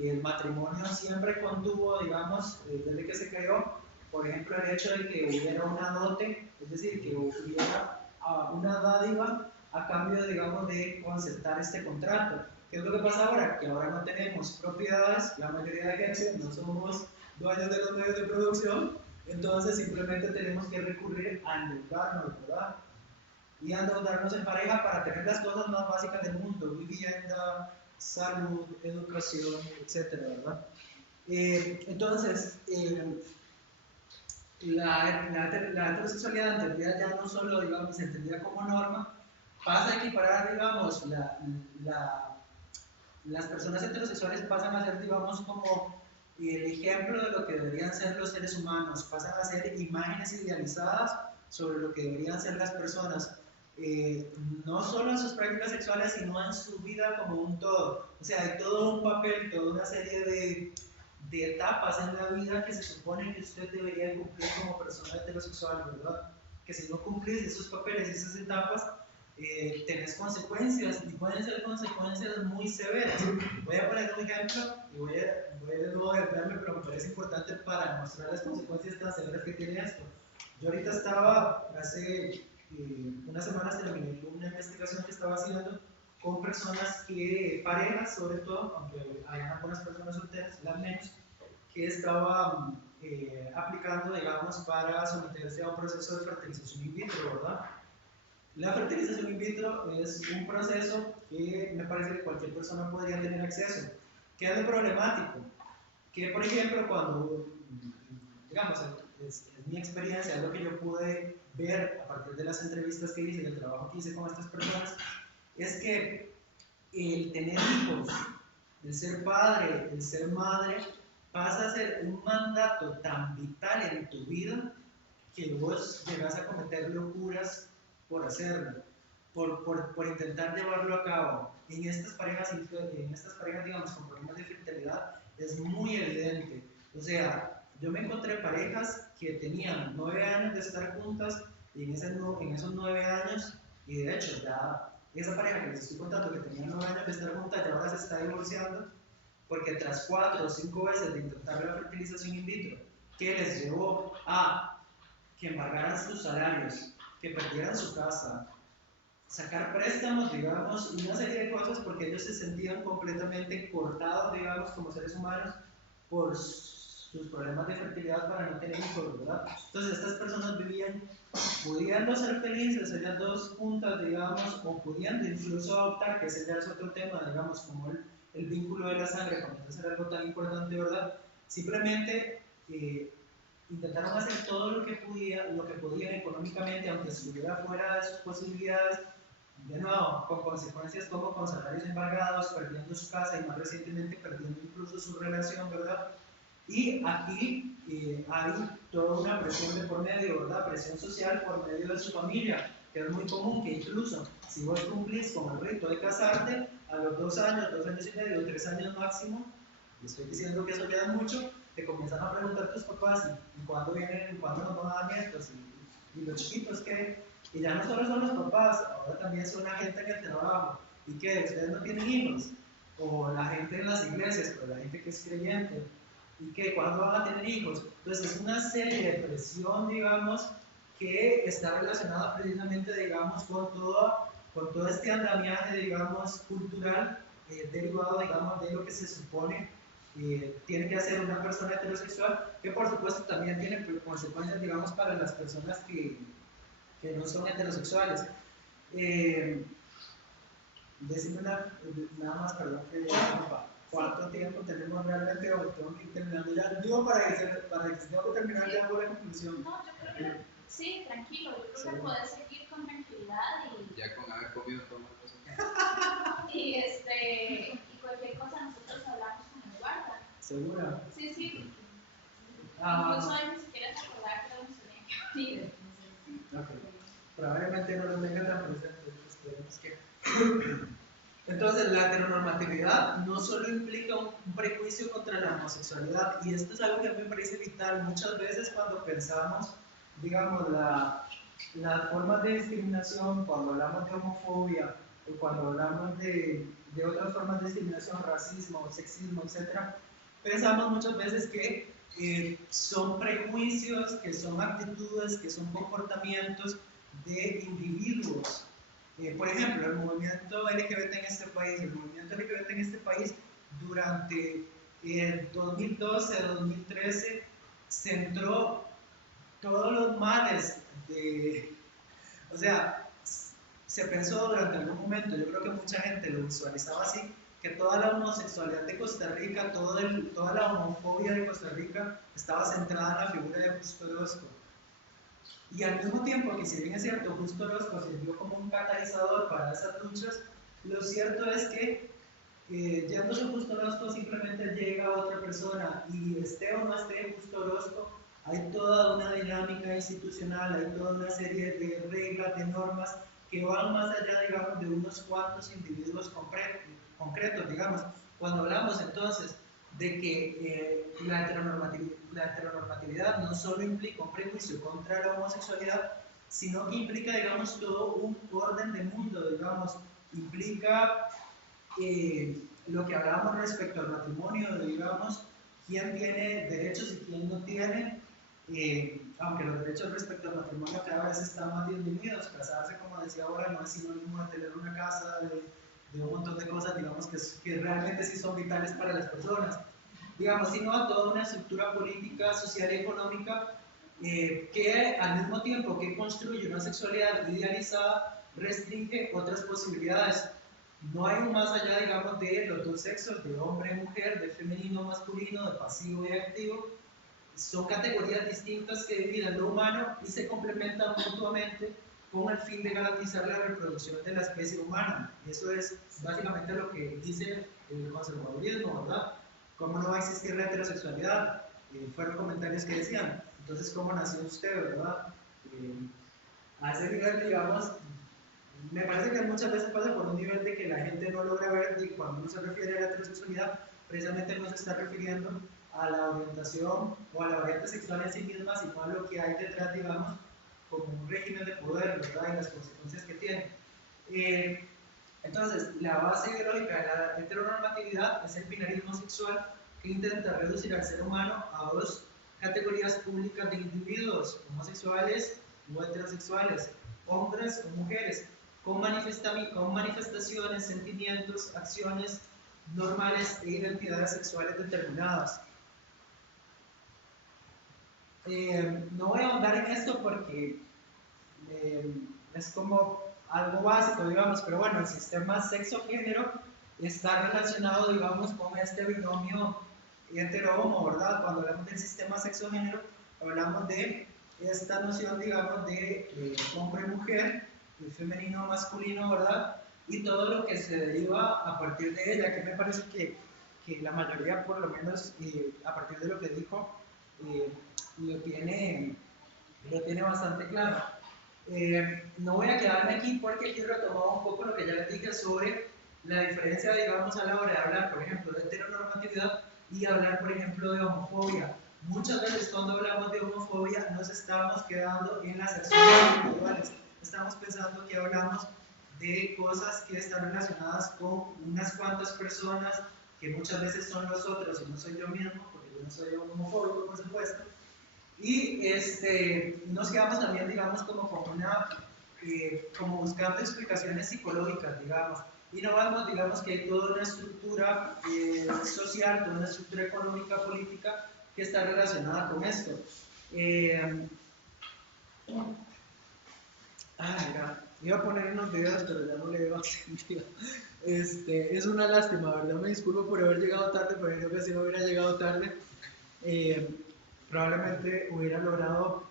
el matrimonio siempre contuvo, digamos, desde que se creó, por ejemplo, el hecho de que hubiera una dote, es decir, que hubiera una dádiva a cambio, digamos, de concertar este contrato. ¿Qué es lo que pasa ahora? Que ahora no tenemos propiedades, la mayoría de gente no somos dueños de los medios de producción, entonces simplemente tenemos que recurrir a endeudarnos, ¿verdad? Y endeudarnos en pareja para tener las cosas más básicas del mundo, vivienda, salud, educación, etcétera, ¿verdad? Entonces, la heterosexualidad entendida ya no solo, digamos, se entendía como norma, pasa a equiparar, digamos, las personas heterosexuales pasan a ser, digamos, como el ejemplo de lo que deberían ser los seres humanos, pasan a ser imágenes idealizadas sobre lo que deberían ser las personas, no solo en sus prácticas sexuales, sino en su vida como un todo. O sea, hay todo un papel, toda una serie de etapas en la vida que se supone que usted debería cumplir como persona heterosexual, ¿verdad? Que si no cumplís esos papeles, esas etapas, tenés consecuencias y pueden ser consecuencias muy severas. Voy a poner un ejemplo y voy de nuevo a verlo, pero me parece importante para mostrar las consecuencias tan severas que tiene esto. Yo ahorita estaba, hace unas semanas terminé una investigación que estaba haciendo con personas que, parejas sobre todo, aunque hay algunas personas solteras, las menos, que estaban aplicando, digamos, para someterse a un proceso de fertilización in vitro, ¿verdad? La fertilización in vitro es un proceso que me parece que cualquier persona podría tener acceso. ¿Qué es lo problemático? Que, por ejemplo, cuando, digamos, es mi experiencia, es lo que yo pude ver a partir de las entrevistas que hice, del trabajo que hice con estas personas, es que el tener hijos, el ser padre, el ser madre, pasa a ser un mandato tan vital en tu vida que vos llegas a cometer locuras por hacerlo, por intentar llevarlo a cabo. En estas parejas, digamos, con problemas de fertilidad, es muy evidente. O sea, yo me encontré parejas que tenían 9 años de estar juntas y en esos 9 años, y de hecho, ya esa pareja que les estoy contando que tenía 9 años de estar juntas, ya ahora se está divorciando porque tras 4 o 5 veces de intentar la fertilización in vitro, que les llevó a que embargaran sus salarios, que perdieran su casa, sacar préstamos, digamos, y una serie de cosas porque ellos se sentían completamente cortados, digamos, como seres humanos por sus problemas de fertilidad para no tener hijos, ¿verdad? Entonces estas personas vivían pudiendo ser felices, ellas dos juntas, digamos, o pudiendo incluso adoptar, que ese ya es otro tema, digamos, como el vínculo de la sangre, comienza a ser algo tan importante, ¿verdad? Simplemente intentaron hacer todo lo que podían económicamente, aunque estuviera fuera de sus posibilidades, de nuevo, con consecuencias como con salarios embargados, perdiendo su casa y más recientemente perdiendo incluso su relación, ¿verdad? Y aquí hay toda una presión de por medio, ¿verdad? Presión social por medio de su familia, que es muy común que incluso si vos cumplís con el rito de casarte, a los 2 años, 2 años y medio, 3 años máximo, y estoy diciendo que eso ya es mucho, te comienzan a preguntar tus papás y cuándo vienen, cuándo nos van a dar nietos y los chiquitos que, y ya no solo son los papás, ahora también son la gente en el trabajo, y que ustedes no tienen hijos, o la gente en las iglesias, pero la gente que es creyente, y que cuándo van a tener hijos. Entonces es una serie de presión, digamos, que está relacionada precisamente, digamos, con todo este andamiaje, digamos, cultural, derivado, digamos, de lo que se supone tiene que hacer una persona heterosexual, que por supuesto también tiene consecuencias, digamos, para las personas que no son heterosexuales. Decime nada más, perdón, que ¿cuánto tiempo tenemos realmente o tengo que ir terminando ya? Digo, para que si tengo que terminar ya por la conclusión. No, yo creo que sí, tranquilo, yo creo que podés seguir con tranquilidad y... Ya con haber comido todas las cosas. y cualquier cosa nosotros hablamos con Eduardo. ¿Segura? Sí. Incluso él ni siquiera se acordaba que lo mencioné. Ok. Probablemente no lo tenga tan presente, esperemos que. Entonces, la heteronormatividad no solo implica un prejuicio contra la homosexualidad, y esto es algo que a mí me parece vital. Muchas veces cuando pensamos, digamos, las formas de discriminación, cuando hablamos de homofobia, o cuando hablamos de otras formas de discriminación, racismo, sexismo, etc., pensamos muchas veces que son prejuicios, que son actitudes, que son comportamientos de individuos. Por ejemplo, el movimiento LGBT en este país durante el 2012-2013 centró todos los males de, o sea, se pensó durante algún momento, yo creo que mucha gente lo visualizaba así, que toda la homosexualidad de Costa Rica, toda la homofobia de Costa Rica estaba centrada en la figura de Justo Orozco. Y al mismo tiempo que, si bien es cierto, Justo Orozco sirvió como un catalizador para esas luchas, lo cierto es que ya no Justo Orozco simplemente llega a otra persona y esté o no esté Justo Orozco, hay toda una dinámica institucional, hay toda una serie de reglas, de normas que van más allá, digamos, de unos cuantos individuos concretos, digamos. Cuando hablamos entonces de que la heteronormatividad no solo implica un prejuicio contra la homosexualidad, sino que implica, digamos, todo un orden de mundo, digamos, implica lo que hablábamos respecto al matrimonio, digamos, quién tiene derechos y quién no tiene, aunque los derechos respecto al matrimonio cada vez están más disminuidos. Casarse, como decía ahora, no es sinónimo de tener una casa, de un montón de cosas, digamos, que realmente sí son vitales para las personas. Digamos, sino a toda una estructura política, social y económica que al mismo tiempo que construye una sexualidad idealizada, restringe otras posibilidades. No hay un más allá, digamos, de los dos sexos, de hombre y mujer, de femenino, masculino, de pasivo y activo. Son categorías distintas que dividen lo humano y se complementan mutuamente con el fin de garantizar la reproducción de la especie humana. Y eso es básicamente lo que dice el conservadurismo, ¿verdad? ¿Cómo no va a existir la heterosexualidad? Fueron comentarios que decían. Entonces, ¿cómo nació usted, verdad? A ese nivel, digamos, me parece que muchas veces pasa por un nivel de que la gente no logra ver, y cuando uno se refiere a la heterosexualidad, precisamente no se está refiriendo a la orientación o a la variante sexual en sí misma, sino a lo que hay detrás, digamos, como un régimen de poder, ¿verdad? Y las consecuencias que tiene. Entonces, la base ideológica de la heteronormatividad es el binarismo sexual que intenta reducir al ser humano a dos categorías públicas de individuos, homosexuales o heterosexuales, hombres o mujeres, con manifestaciones, sentimientos, acciones normales e identidades sexuales determinadas. No voy a ahondar en esto porque es como algo básico, digamos, pero bueno, el sistema sexo-género está relacionado, digamos, con este binomio hetero-homo, ¿verdad? Cuando hablamos del sistema sexo-género, hablamos de esta noción, digamos, de hombre-mujer, de femenino-masculino, ¿verdad? Y todo lo que se deriva a partir de ella, que me parece que la mayoría, por lo menos, a partir de lo que dijo, eh, lo tiene bastante claro. No voy a quedarme aquí porque aquí retomaba un poco lo que ya les dije sobre la diferencia, digamos, a la hora de hablar, por ejemplo, de heteronormatividad y hablar, por ejemplo, de homofobia. Muchas veces cuando hablamos de homofobia nos estamos quedando en las acciones individuales. Estamos pensando que hablamos de cosas que están relacionadas con unas cuantas personas que muchas veces son los otros y no soy yo mismo, porque yo no soy homofóbico, por supuesto. Y nos quedamos también, digamos, como con como buscando explicaciones psicológicas, digamos. Y no vemos, digamos, que hay toda una estructura social, toda una estructura económica, política, que está relacionada con esto. Iba a poner unos videos, pero ya no le veo sentido. Es una lástima, ¿verdad? Me disculpo por haber llegado tarde, pero creo que si no hubiera llegado tarde, probablemente hubiera logrado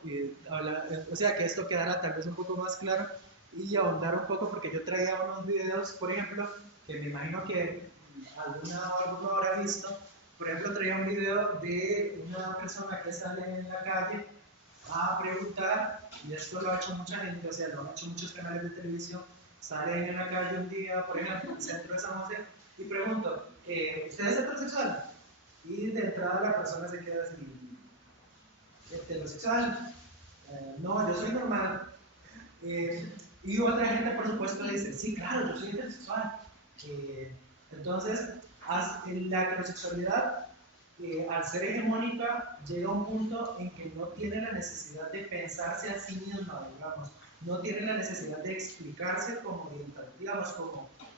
hablar, o sea, que esto quedara tal vez un poco más claro y ahondar un poco, porque yo traía unos videos, por ejemplo, que me imagino que alguno habrá visto. Por ejemplo, traía un video de una persona que sale en la calle a preguntar, y esto lo ha hecho mucha gente, o sea, lo han hecho muchos canales de televisión, salen en la calle un día, por ejemplo, en el centro de San José, y pregunto, ¿usted es heterosexual? Y de entrada la persona se queda así, ¿heterosexual? No, yo soy normal. Y otra gente, por supuesto, dice, sí, claro, yo soy heterosexual. Entonces, la heterosexualidad, al ser hegemónica, llega a un punto en que no tiene la necesidad de pensarse a sí misma, digamos, no tiene la necesidad de explicarse como digamos,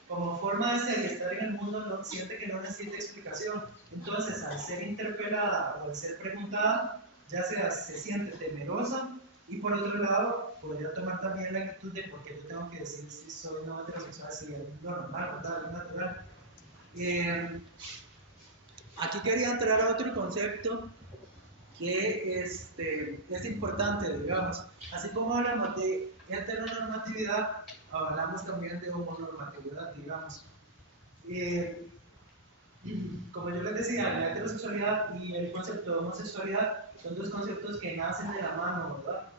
como forma de ser y estar en el mundo, no, siente que no necesita explicación. Entonces, al ser interpelada o al ser preguntada, ya sea se siente temerosa y por otro lado, podría tomar también la actitud de por qué yo tengo que decir si soy no heterosexual, si es lo normal, ¿verdad? Lo natural. Aquí quería entrar a otro concepto que es importante, digamos. Así como hablamos de heteronormatividad, hablamos también de homonormatividad, digamos. Como yo les decía, la heterosexualidad y el concepto de homosexualidad son dos conceptos que nacen de la mano, ¿verdad?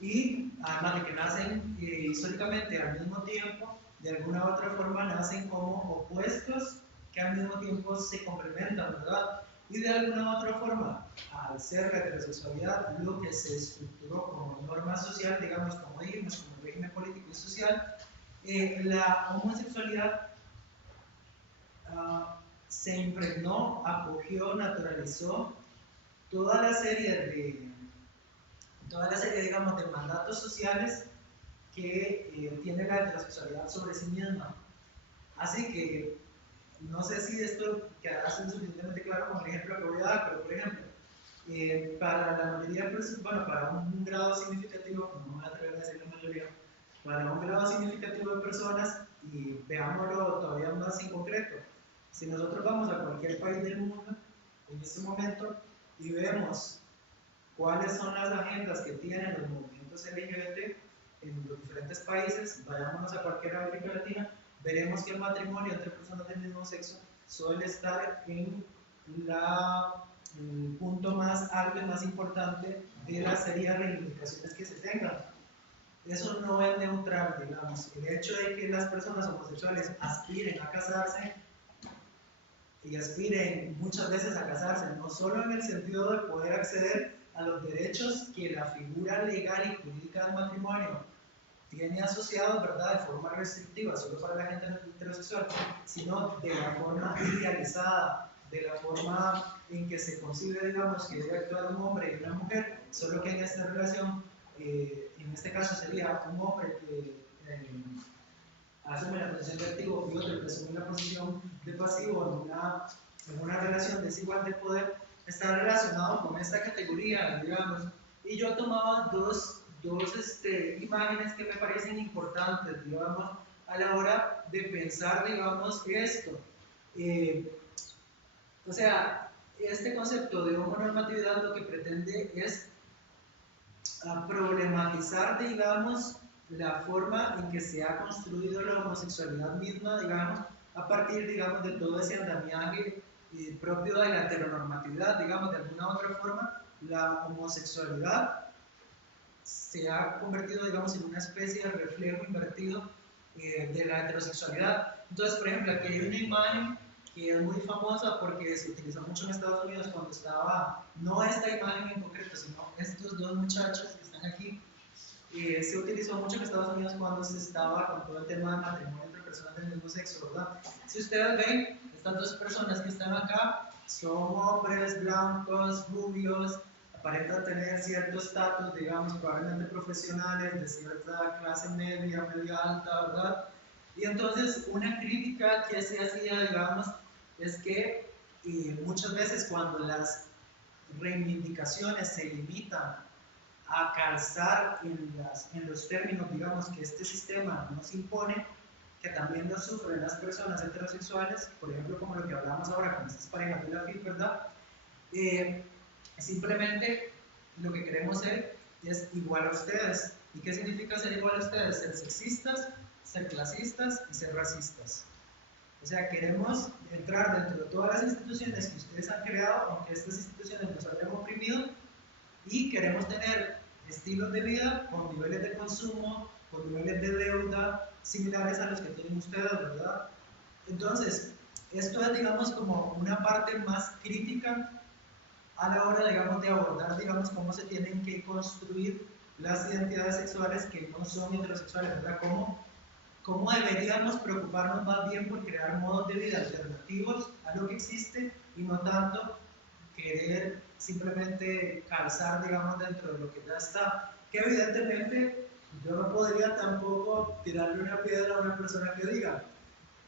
Y además de que nacen históricamente al mismo tiempo, de alguna u otra forma nacen como opuestos que al mismo tiempo se complementan, ¿verdad? Y de alguna u otra forma, al ser la heterosexualidad lo que se estructuró como norma social, digamos, como dijimos, como régimen político y social, la homosexualidad se impregnó, acogió, naturalizó toda la serie digamos, de mandatos sociales que tiene la heterosexualidad sobre sí misma. Así que, no sé si esto quedará suficientemente claro con el ejemplo que voy a dar, pero por ejemplo, para la mayoría, bueno, para un grado significativo, no me voy a atrever a decir la mayoría, para un grado significativo de personas, y veámoslo todavía más en concreto, si nosotros vamos a cualquier país del mundo en este momento y vemos cuáles son las agendas que tienen los movimientos LGBT en los diferentes países, vayámonos a cualquier América Latina, veremos que el matrimonio entre personas del mismo sexo suele estar en el punto más alto y más importante de la serie de reivindicaciones que se tengan. Eso no es neutral, digamos. El hecho de que las personas homosexuales aspiren a casarse y aspiren muchas veces a casarse, no solo en el sentido de poder acceder a los derechos que la figura legal y jurídica del matrimonio tiene asociados, ¿verdad?, de forma restrictiva, solo para la gente heterosexual, sino de la forma idealizada, de la forma en que se concibe, digamos, que debe actuar un hombre y una mujer, solo que en esta relación, en este caso sería un hombre que asume la posición de activo y otro que asume la posición de pasivo en una relación desigual de poder, está relacionado con esta categoría, digamos. Y yo tomaba dos imágenes que me parecen importantes, digamos, a la hora de pensar, digamos, esto. O sea, este concepto de homonormatividad lo que pretende es problematizar, digamos, la forma en que se ha construido la homosexualidad misma, digamos, a partir, digamos, de todo ese andamiaje propio de la heteronormatividad, digamos, de alguna u otra forma, la homosexualidad se ha convertido, digamos, en una especie de reflejo invertido de la heterosexualidad. Entonces, por ejemplo, aquí hay una imagen que es muy famosa porque se utilizó mucho en Estados Unidos cuando estaba, no esta imagen en concreto, sino estos dos muchachos que están aquí, se utilizó mucho en Estados Unidos cuando se estaba con todo el tema de matrimonio entre personas del mismo sexo, ¿verdad? Si ustedes ven, estas dos personas que están acá son hombres blancos, rubios, aparentan tener cierto estatus, digamos, probablemente profesionales, de cierta clase media, media alta, ¿verdad? Y entonces una crítica que se hacía, digamos, es que muchas veces cuando las reivindicaciones se limitan a calzar en los términos, digamos, que este sistema nos impone, que también lo sufren las personas heterosexuales, por ejemplo, como lo que hablamos ahora con estas parejas de la FIP, ¿verdad? Simplemente lo que queremos ser es igual a ustedes. ¿Y qué significa ser igual a ustedes? Ser sexistas, ser clasistas y ser racistas. O sea, queremos entrar dentro de todas las instituciones que ustedes han creado, aunque estas instituciones nos hayan oprimido, y queremos tener estilos de vida con niveles de consumo, con niveles de deuda similares a los que tienen ustedes, ¿verdad? Entonces, esto es, digamos, como una parte más crítica a la hora, digamos, de abordar, digamos, cómo se tienen que construir las identidades sexuales que no son heterosexuales, ¿verdad? ¿Cómo deberíamos preocuparnos más bien por crear modos de vida alternativos a lo que existe y no tanto querer simplemente calzar, digamos, dentro de lo que ya está? Que evidentemente yo no podría tampoco tirarle una piedra a una persona que diga,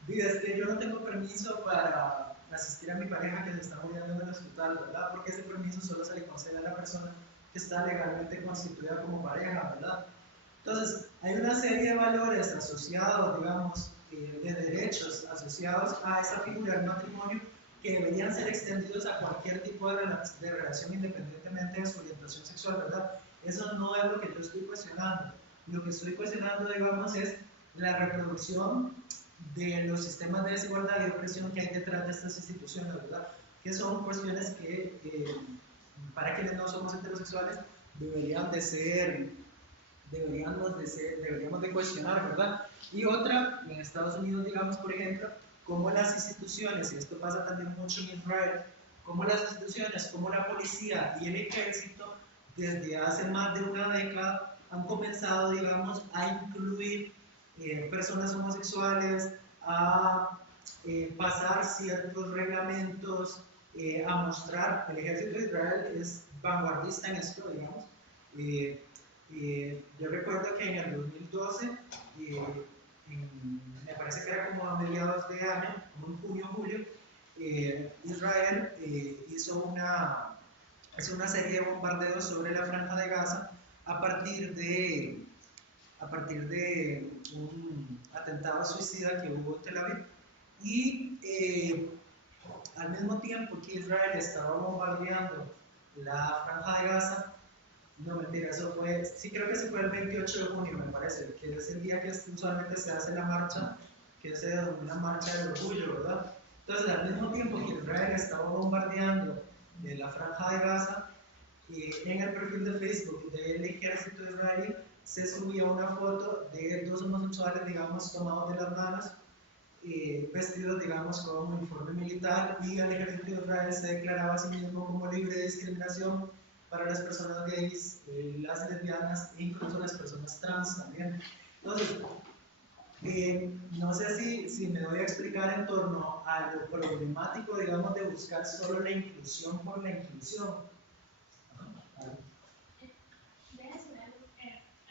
es que yo no tengo permiso para asistir a mi pareja que se está muriendo en el hospital, ¿verdad? Porque ese permiso solo se le concede a la persona que está legalmente constituida como pareja, ¿verdad? Entonces, hay una serie de valores asociados, digamos, de derechos asociados a esa figura del matrimonio que deberían ser extendidos a cualquier tipo de relación independientemente de su orientación sexual, ¿verdad? Eso no es lo que yo estoy cuestionando. Lo que estoy cuestionando, digamos, es la reproducción de los sistemas de desigualdad y opresión que hay detrás de estas instituciones, ¿verdad? Que son cuestiones que, para quienes no somos heterosexuales, deberíamos de cuestionar, ¿verdad? Y otra, en Estados Unidos, digamos, por ejemplo, como las instituciones, y esto pasa también mucho en Israel, como las instituciones, como la policía y el ejército, desde hace más de una década, han comenzado, digamos, a incluir personas homosexuales, a pasar ciertos reglamentos, a mostrar, el ejército de Israel es vanguardista en esto, digamos. Yo recuerdo que en el 2012, me parece que era como a mediados de año, como en junio o julio, Israel hizo una serie de bombardeos sobre la Franja de Gaza a partir de un atentado suicida que hubo en Tel Aviv. Y al mismo tiempo que Israel estaba bombardeando la Franja de Gaza, no, mentira, eso fue, sí creo que se fue el 28 de junio, me parece, que es el día que usualmente se hace la marcha, que es una marcha del orgullo, ¿verdad? Entonces, al mismo tiempo que Israel estaba bombardeando la Franja de Gaza, en el perfil de Facebook del ejército israelí se subía una foto de dos homosexuales, digamos, tomados de las manos, vestidos, digamos, con un uniforme militar, y el ejército de Israel se declaraba a sí mismo como libre de discriminación para las personas gays, las lesbianas e incluso las personas trans también. Entonces, no sé si me doy a explicar en torno a lo problemático, digamos, de buscar solo la inclusión por la inclusión.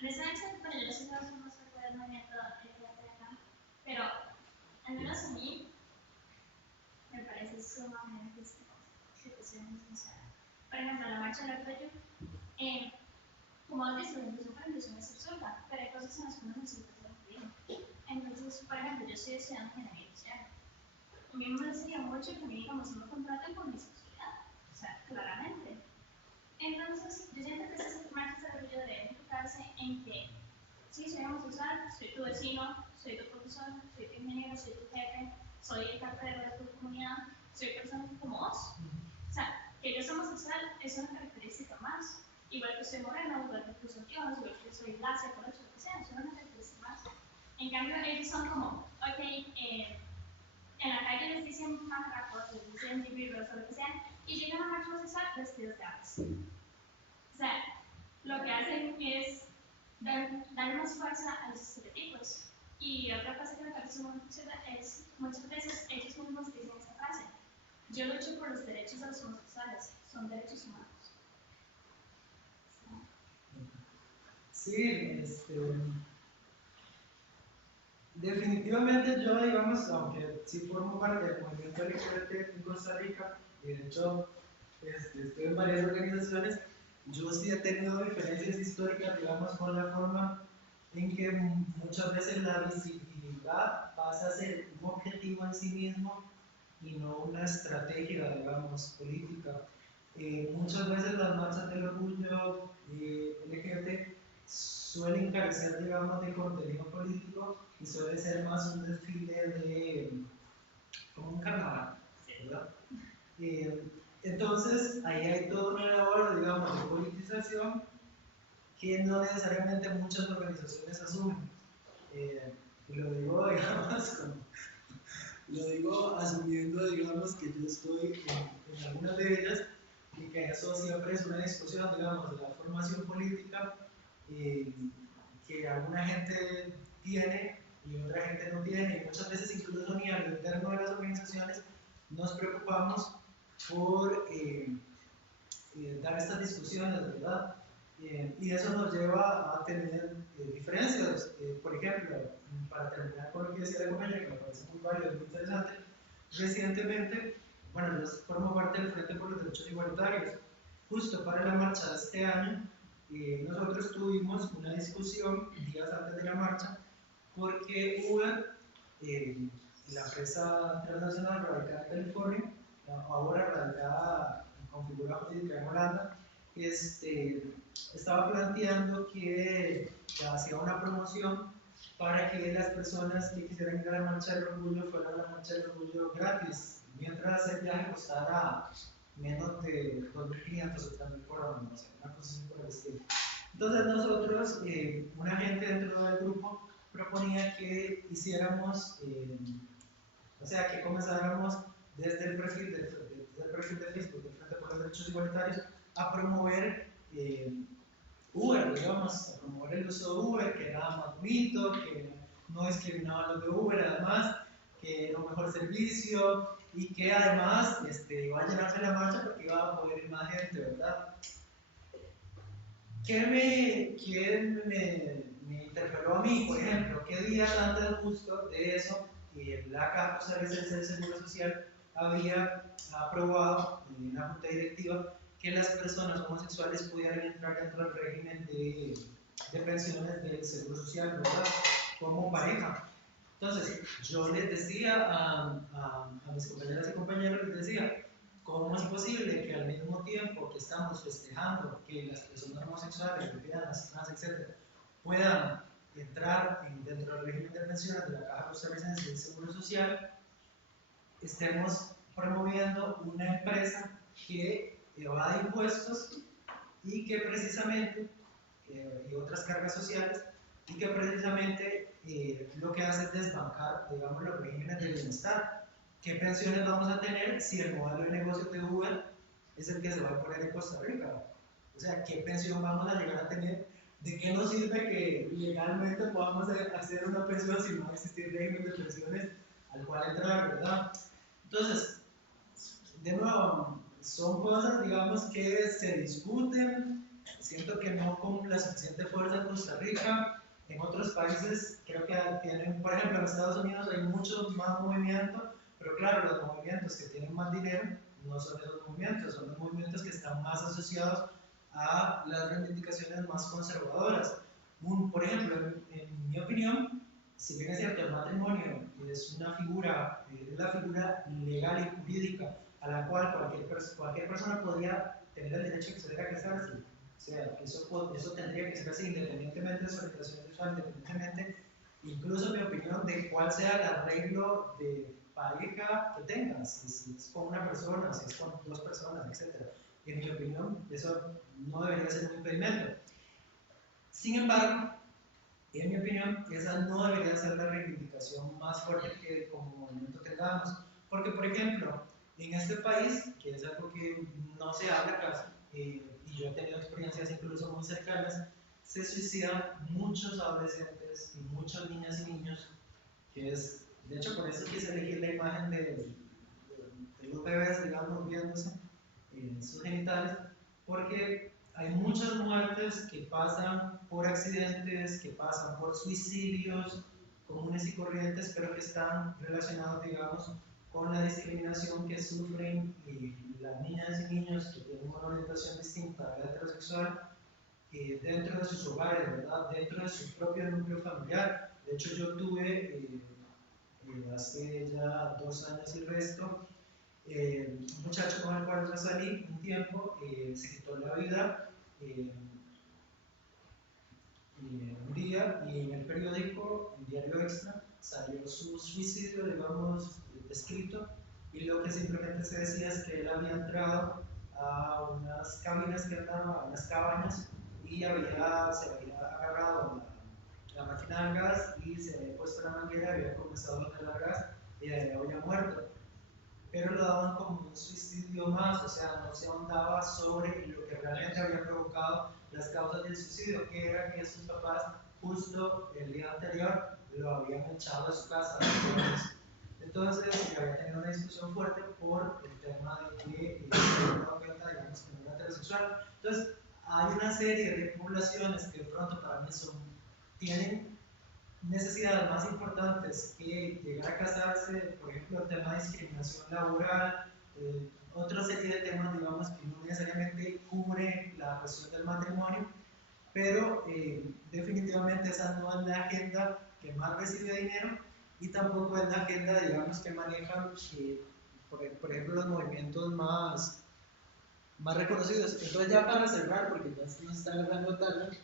Honestamente, bueno, yo sí no somos del movimiento acá, pero al menos a mí me parece sumamente situaciones, o sea, por ejemplo, la marcha del orgullo, como antes la inclusión por inclusión es absurda, pero hay cosas en las que uno necesita ser incluido. Entonces, por ejemplo, yo estoy estudiando ingeniería industrial. A mí me molestaría mucho que me digamos, no me contraten por mi sexualidad, o sea, claramente. Entonces, yo siento que esas marchas de orgullo deben enfocarse en que, sí, soy homosexual, soy tu vecino, soy tu profesor, soy tu ingeniero, soy tu jefe, soy el cartero de tu comunidad, soy persona como vos. O sea, que yo soy homosexual es una característica más. Igual que soy moreno, igual que soy Dios, igual que soy lacia, por eso que sea, es una característica más. En cambio, ellos son como, ok, en la calle les dicen macarracos, les dicen vibros o lo que sea, y llegan a marcha homosexual vestidos de aves. O sea, lo que hacen es dar más fuerza a los estereotipos. Y otra cosa que me parece muy absurda es, muchas veces ellos mismos dicen esta frase: yo lucho por los derechos de los homosexuales, son derechos humanos. Sí, definitivamente yo, digamos, aunque sí formo parte del movimiento LGBT en Costa Rica, y de hecho estoy en varias organizaciones, yo sí he tenido diferencias históricas, digamos, con la forma en que muchas veces la visibilidad pasa a ser un objetivo en sí mismo y no una estrategia, digamos, política. Muchas veces las marchas del orgullo LGBT suelen carecer, digamos, de contenido político y suele ser más un desfile como un carnaval, ¿verdad? Entonces, ahí hay toda una labor, digamos, de politización que no necesariamente muchas organizaciones asumen. Y lo digo, digamos, lo digo asumiendo, digamos, que yo estoy en algunas de ellas y que eso siempre es una discusión, digamos, de la formación política que alguna gente tiene y otra gente no tiene, y muchas veces incluso ni al interno de las organizaciones nos preocupamos por dar estas discusiones, ¿verdad? Y eso nos lleva a tener diferencias. Por ejemplo, para terminar con lo que decía la compañera, que me parece muy válido y muy interesante, recientemente, bueno, yo formo parte del Frente por los Derechos Igualitarios. Justo para la marcha de este año, nosotros tuvimos una discusión días antes de la marcha, porque Uber, la empresa transnacional radicada en California, ahora radicada con figura jurídica en Holanda, estaba planteando que hacía una promoción para que las personas que quisieran ir a la marcha del orgullo fueran a la marcha del orgullo gratis, mientras el viaje costara menos de 2.500 o 3.000 por hora, no sé, una cosa así por el estilo. Entonces nosotros, una gente dentro del grupo, proponía que hiciéramos, o sea, que comenzáramos desde el perfil de Facebook del Frente por los Derechos Igualitarios a promover Uber, digamos, a promover el uso de Uber, que era más bonito, que no discriminaba a los de Uber, además, que era un mejor servicio y que además iba a llenarse la marcha porque iba a poder ir más gente, ¿verdad? ¿Qué me interpeló a mí, por ejemplo? ¿Qué días antes justo de eso, la Caja Costarricense del Seguro Social había aprobado en una junta directiva que las personas homosexuales pudieran entrar dentro del régimen de pensiones del Seguro Social, ¿verdad? Como pareja. Entonces, yo les decía a mis compañeras y compañeros, les decía, ¿cómo es posible que al mismo tiempo que estamos festejando que las personas homosexuales, lesbianas, trans, etc., puedan entrar dentro del régimen de pensiones de la Caja Costarricense del Seguro Social, estemos promoviendo una empresa que evade impuestos y que precisamente, y otras cargas sociales, y que precisamente lo que hace es desbancar, digamos, los regímenes de bienestar? ¿Qué pensiones vamos a tener si el modelo de negocio de Uber es el que se va a poner en Costa Rica? O sea, ¿qué pensión vamos a llegar a tener? ¿De qué nos sirve que legalmente podamos hacer una pensión si no existe régimen de pensiones al cual entrar, verdad? Entonces, de nuevo, son cosas, digamos, que se discuten. Siento que no con la suficiente fuerza en Costa Rica. En otros países creo que tienen, por ejemplo, en Estados Unidos hay mucho más movimiento, pero claro, los movimientos que tienen más dinero no son esos movimientos, son los movimientos que están más asociados a las reivindicaciones más conservadoras. Por ejemplo, en mi opinión, si bien es cierto, el matrimonio es una figura, es la figura legal y jurídica a la cual cualquier persona podría tener el derecho a acceder a casarse. O sea, eso tendría que ser así, independientemente de su orientación sexual, independientemente, incluso mi opinión, de cuál sea el arreglo de pareja que tengas, si es con una persona, si es con dos personas, etc. Y en mi opinión, eso no debería ser un impedimento. Sin embargo, en mi opinión, esa no debería ser la reivindicación más fuerte que como movimiento tengamos. Porque, por ejemplo, en este país, que es algo que no se habla casi, y yo he tenido experiencias incluso muy cercanas, se suicidan muchos adolescentes y muchas niñas y niños, que es, de hecho, por eso quise elegir la imagen de los bebés, digamos, viéndose en sus genitales, porque hay muchas muertes que pasan por accidentes, que pasan por suicidios comunes y corrientes, pero que están relacionados, digamos, con la discriminación que sufren las niñas y niños que tienen una orientación distinta a la heterosexual dentro de sus hogares, ¿verdad? Dentro de su propio núcleo familiar. De hecho, yo tuve hace ya 2 años y resto, un muchacho con el cual yo salí un tiempo, se quitó la vida un día, y en el periódico, en Diario Extra, salió su suicidio, digamos, descrito, y lo que simplemente se decía es que él había entrado a unas cabinas que andaban, a unas cabañas y se había agarrado la máquina de gas y se había puesto la manguera, había comenzado a meter gas y ahí había muerto. Pero lo daban como un suicidio más, o sea, no se ahondaba sobre lo que realmente había provocado las causas del suicidio, que era que sus papás justo el día anterior lo habían echado de su casa. Entonces, había tenido una discusión fuerte por el tema de que se había dado cuenta, digamos, que no era heterosexual. Entonces, hay una serie de poblaciones que de pronto para mí tienen necesidades más importantes que llegar a casarse, por ejemplo, el tema de discriminación laboral, otra serie de temas, digamos, que no necesariamente cubre la cuestión del matrimonio, pero definitivamente esa no es la agenda que más recibe dinero y tampoco es la agenda, digamos, que manejan, por ejemplo, los movimientos más reconocidos. Entonces, ya para cerrar, porque ya se nos está agarrando tarde,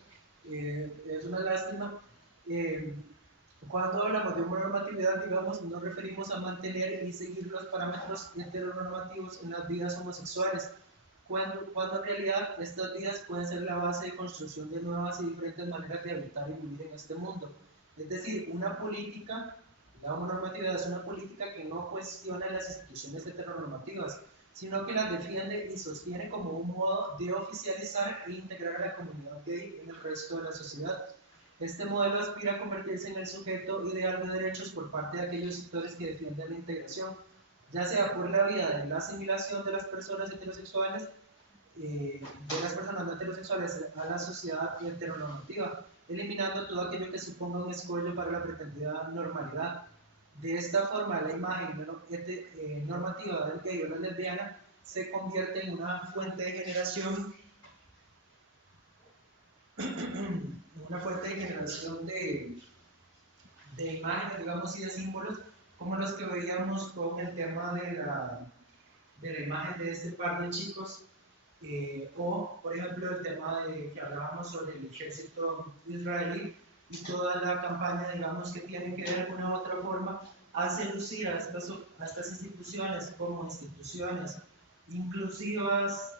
es una lástima. Cuando hablamos de normatividad, digamos, nos referimos a mantener y seguir los parámetros heteronormativos en las vidas homosexuales, cuando en realidad estas vidas pueden ser la base de construcción de nuevas y diferentes maneras de habitar y vivir en este mundo. Es decir, una política, la homonormatividad es una política que no cuestiona las instituciones heteronormativas, sino que las defiende y sostiene como un modo de oficializar e integrar a la comunidad gay en el resto de la sociedad. Este modelo aspira a convertirse en el sujeto ideal de derechos por parte de aquellos sectores que defienden la integración, ya sea por la vía de la asimilación de las personas heterosexuales, de las personas no heterosexuales a la sociedad heteronormativa, eliminando todo aquello que suponga un escollo para la pretendida normalidad. De esta forma, la imagen normativa del gay o la lesbiana se convierte en una fuente de generación de imágenes, digamos, y de símbolos, como los que veíamos con el tema de la imagen de este par de chicos, o, por ejemplo, el tema que hablábamos sobre el ejército israelí y toda la campaña, digamos, que tiene que de alguna u otra forma hace lucir a estas instituciones como instituciones inclusivas,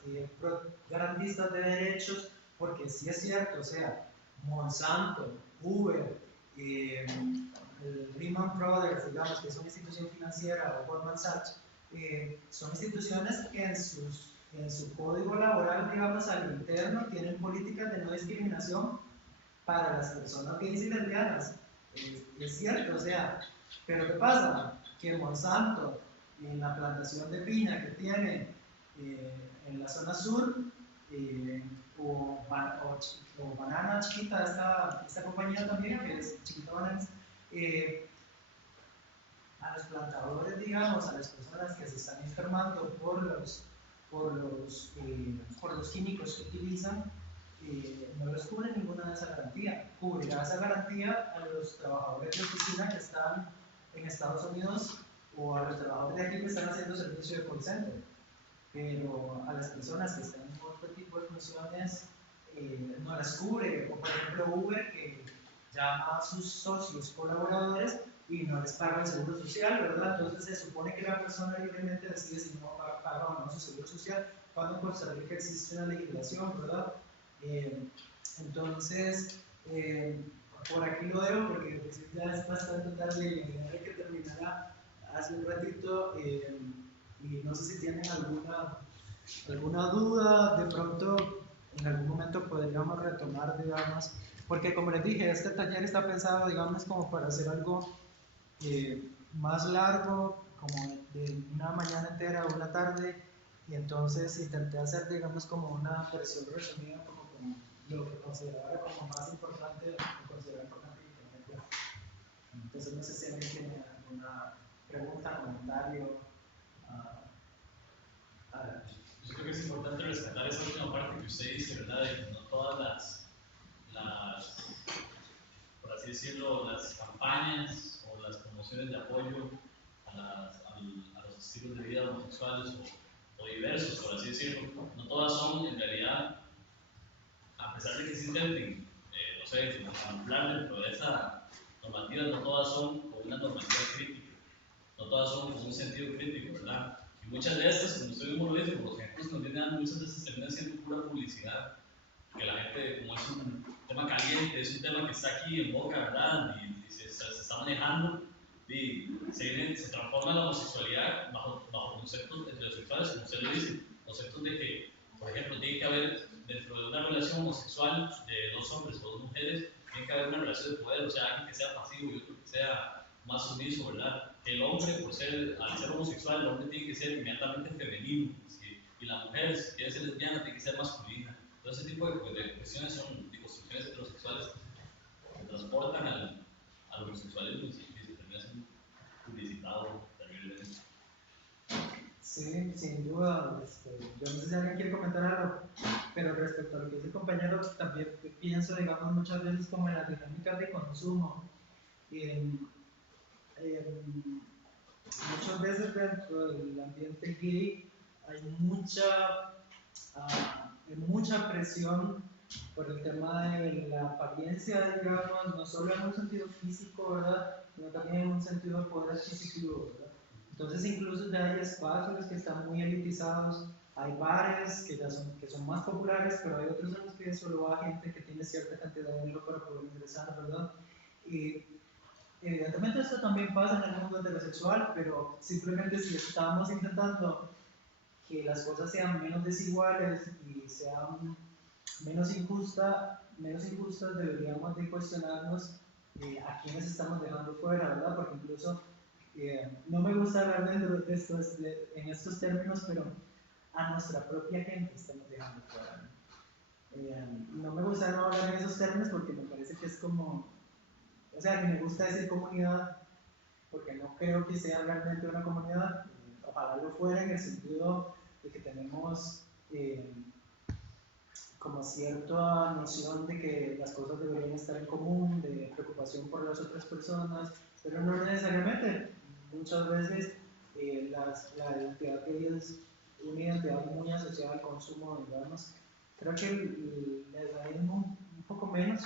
garantistas de derechos, porque sí es cierto, o sea, Monsanto, Uber, Lehman Brothers, digamos, que es una institución financiera, o Goldman Sachs, son instituciones que en su código laboral, digamos, al interno, tienen políticas de no discriminación para las personas gays y lesbianas. Es cierto, o sea, pero ¿qué pasa? Que Monsanto, en la plantación de piña que tiene en la zona sur, o Banana Chiquita, esta compañía también, que es Chiquita Bananas, a los plantadores, digamos, a las personas que se están enfermando por los químicos que utilizan, no les cubre ninguna de esa garantía. Cubrirá esa garantía a los trabajadores de oficina que están en Estados Unidos o a los trabajadores de aquí que están haciendo servicio de call center. Pero a las personas que están en otro tipo de funciones no las cubre. O por ejemplo Uber, que llama a sus socios colaboradores y no les paga el seguro social, ¿verdad? Entonces se supone que la persona libremente decide si no paga o no su seguro social, cuando en Costa Rica existe una legislación, ¿verdad? Entonces, por aquí lo dejo porque pues, ya es bastante tarde y hay que terminar hace un ratito. Y no sé si tienen alguna duda, de pronto en algún momento podríamos retomar, digamos, porque como les dije, este taller está pensado, digamos, como para hacer algo más largo, como de una mañana entera o una tarde, y entonces intenté hacer, digamos, como una versión resumida, como lo que consideraba como más importante, o consideraba importante que tenía. Entonces no sé si alguien tiene alguna pregunta, comentario. Yo creo que es importante rescatar esa última parte que usted dice, ¿verdad? De que no todas por así decirlo, las campañas o las promociones de apoyo a los estilos de vida homosexuales o diversos, por así decirlo, no todas son en realidad, a pesar de que se intenten, no sé, camuflar dentro de esa normativa, no todas son con una normativa crítica, no todas son con un sentido crítico, ¿verdad? Y muchas de estas, como usted mismo lo dice, por los ejemplos que nos vienen dando, muchas veces terminan siendo pura publicidad que la gente, como es un tema caliente, es un tema que está aquí en boca, ¿verdad? Y se está manejando, y se transforma la homosexualidad bajo conceptos heterosexuales, como usted lo dice, conceptos de que, por ejemplo, tiene que haber, dentro de una relación homosexual de dos hombres o dos mujeres, tiene que haber una relación de poder, o sea, alguien que sea pasivo y otro que sea más sumiso, ¿verdad? Que el hombre, al ser homosexual, el hombre tiene que ser inmediatamente femenino, ¿sí? Y la mujer, si quiere ser lesbiana, tiene que ser masculina. Todo ese tipo de cuestiones son de construcciones heterosexuales que se transportan al homosexualismo y se termina siendo publicitado terriblemente. Sí, sin duda. Yo no sé si alguien quiere comentar algo, pero respecto a lo que dice el compañero, también pienso, digamos, muchas veces como en las dinámicas de consumo. Muchas veces dentro del ambiente gay hay mucha presión por el tema de la apariencia, digamos, no solo en un sentido físico, ¿verdad?, sino también en un sentido de poder adquisitivo, ¿verdad? Entonces incluso ya hay espacios que están muy elitizados, hay bares que son más populares, pero hay otros en los que solo va gente que tiene cierta cantidad de dinero para poder ingresar, ¿verdad? Y evidentemente esto también pasa en el mundo heterosexual, pero simplemente si estamos intentando que las cosas sean menos desiguales y sean menos injustas, deberíamos de cuestionarnos a quiénes estamos dejando fuera, ¿verdad? Porque incluso no me gusta hablar en estos términos, pero a nuestra propia gente estamos dejando fuera, ¿no? No me gusta no hablar en esos términos porque me parece que es como, o sea, ni me gusta decir comunidad porque no creo que sea realmente una comunidad. Ojalá lo fuera en el sentido de que tenemos como cierta noción de que las cosas deberían estar en común, de preocupación por las otras personas, pero no necesariamente. Muchas veces la identidad gay es una identidad muy asociada al consumo, digamos. Creo que el lesbianismo un poco menos,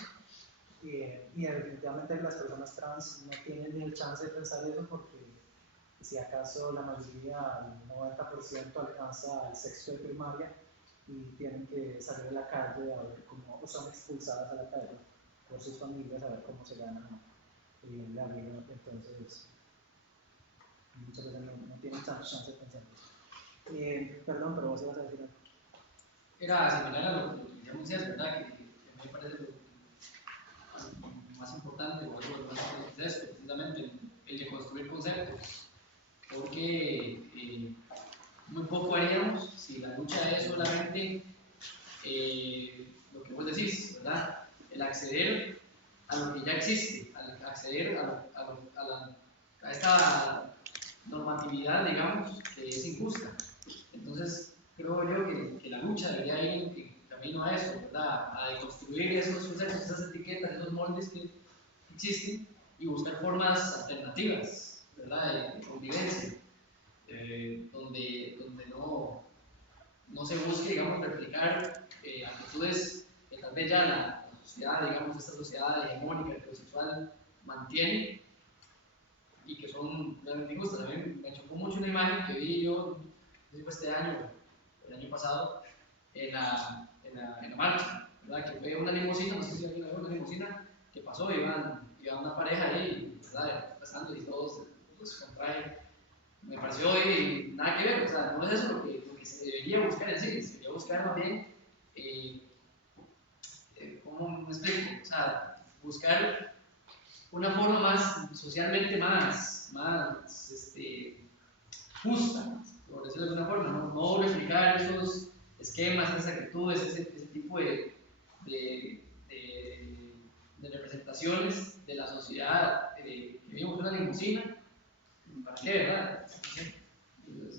y definitivamente las personas trans no tienen ni el chance de pensar eso porque si acaso la mayoría, el 90% alcanza el sexto de primaria y tienen que salir a la calle a ver cómo, o son expulsadas a la calle por sus familias a ver cómo se ganan la vida. Entonces, muchas veces no tienen tanta chance de pensar eso. Perdón, pero vos ibas a decir algo. Era similar a lo que ya decías, ¿verdad? Que a mí me parece lo más importante, o algo más importante es esto, precisamente el de construir conceptos, porque muy poco haríamos si la lucha es solamente lo que vos decís, ¿verdad? El acceder a lo que ya existe, al acceder a esta normatividad, digamos, que es injusta. Entonces, creo yo que la lucha debería ir en camino a eso, ¿verdad? A deconstruir esos conceptos, esas etiquetas, esos moldes que existen y buscar formas alternativas, ¿verdad? De convivencia, donde no se busque, digamos, replicar actitudes que tal vez ya la sociedad, digamos, esta sociedad hegemónica, heterosexual, mantiene y que son realmente injustas. A mí me chocó mucho una imagen que vi yo, no sé si fue este año o el año pasado, en la marcha, ¿verdad? Que fue una limusina, no sé si alguien la vio, una limusina que pasó, iban una pareja ahí, ¿verdad? Pasando y todos los contraen. Me pareció nada que ver, o sea, no es eso lo que se debería buscar en sí, se debería buscar más bien, ¿cómo me explico? O sea, buscar una forma más socialmente más justa, por decirlo de alguna forma, no replicar esos esquemas, esas actitudes, ese tipo de representaciones de la sociedad que vivimos en una limusina. ¿Para qué, verdad? Yo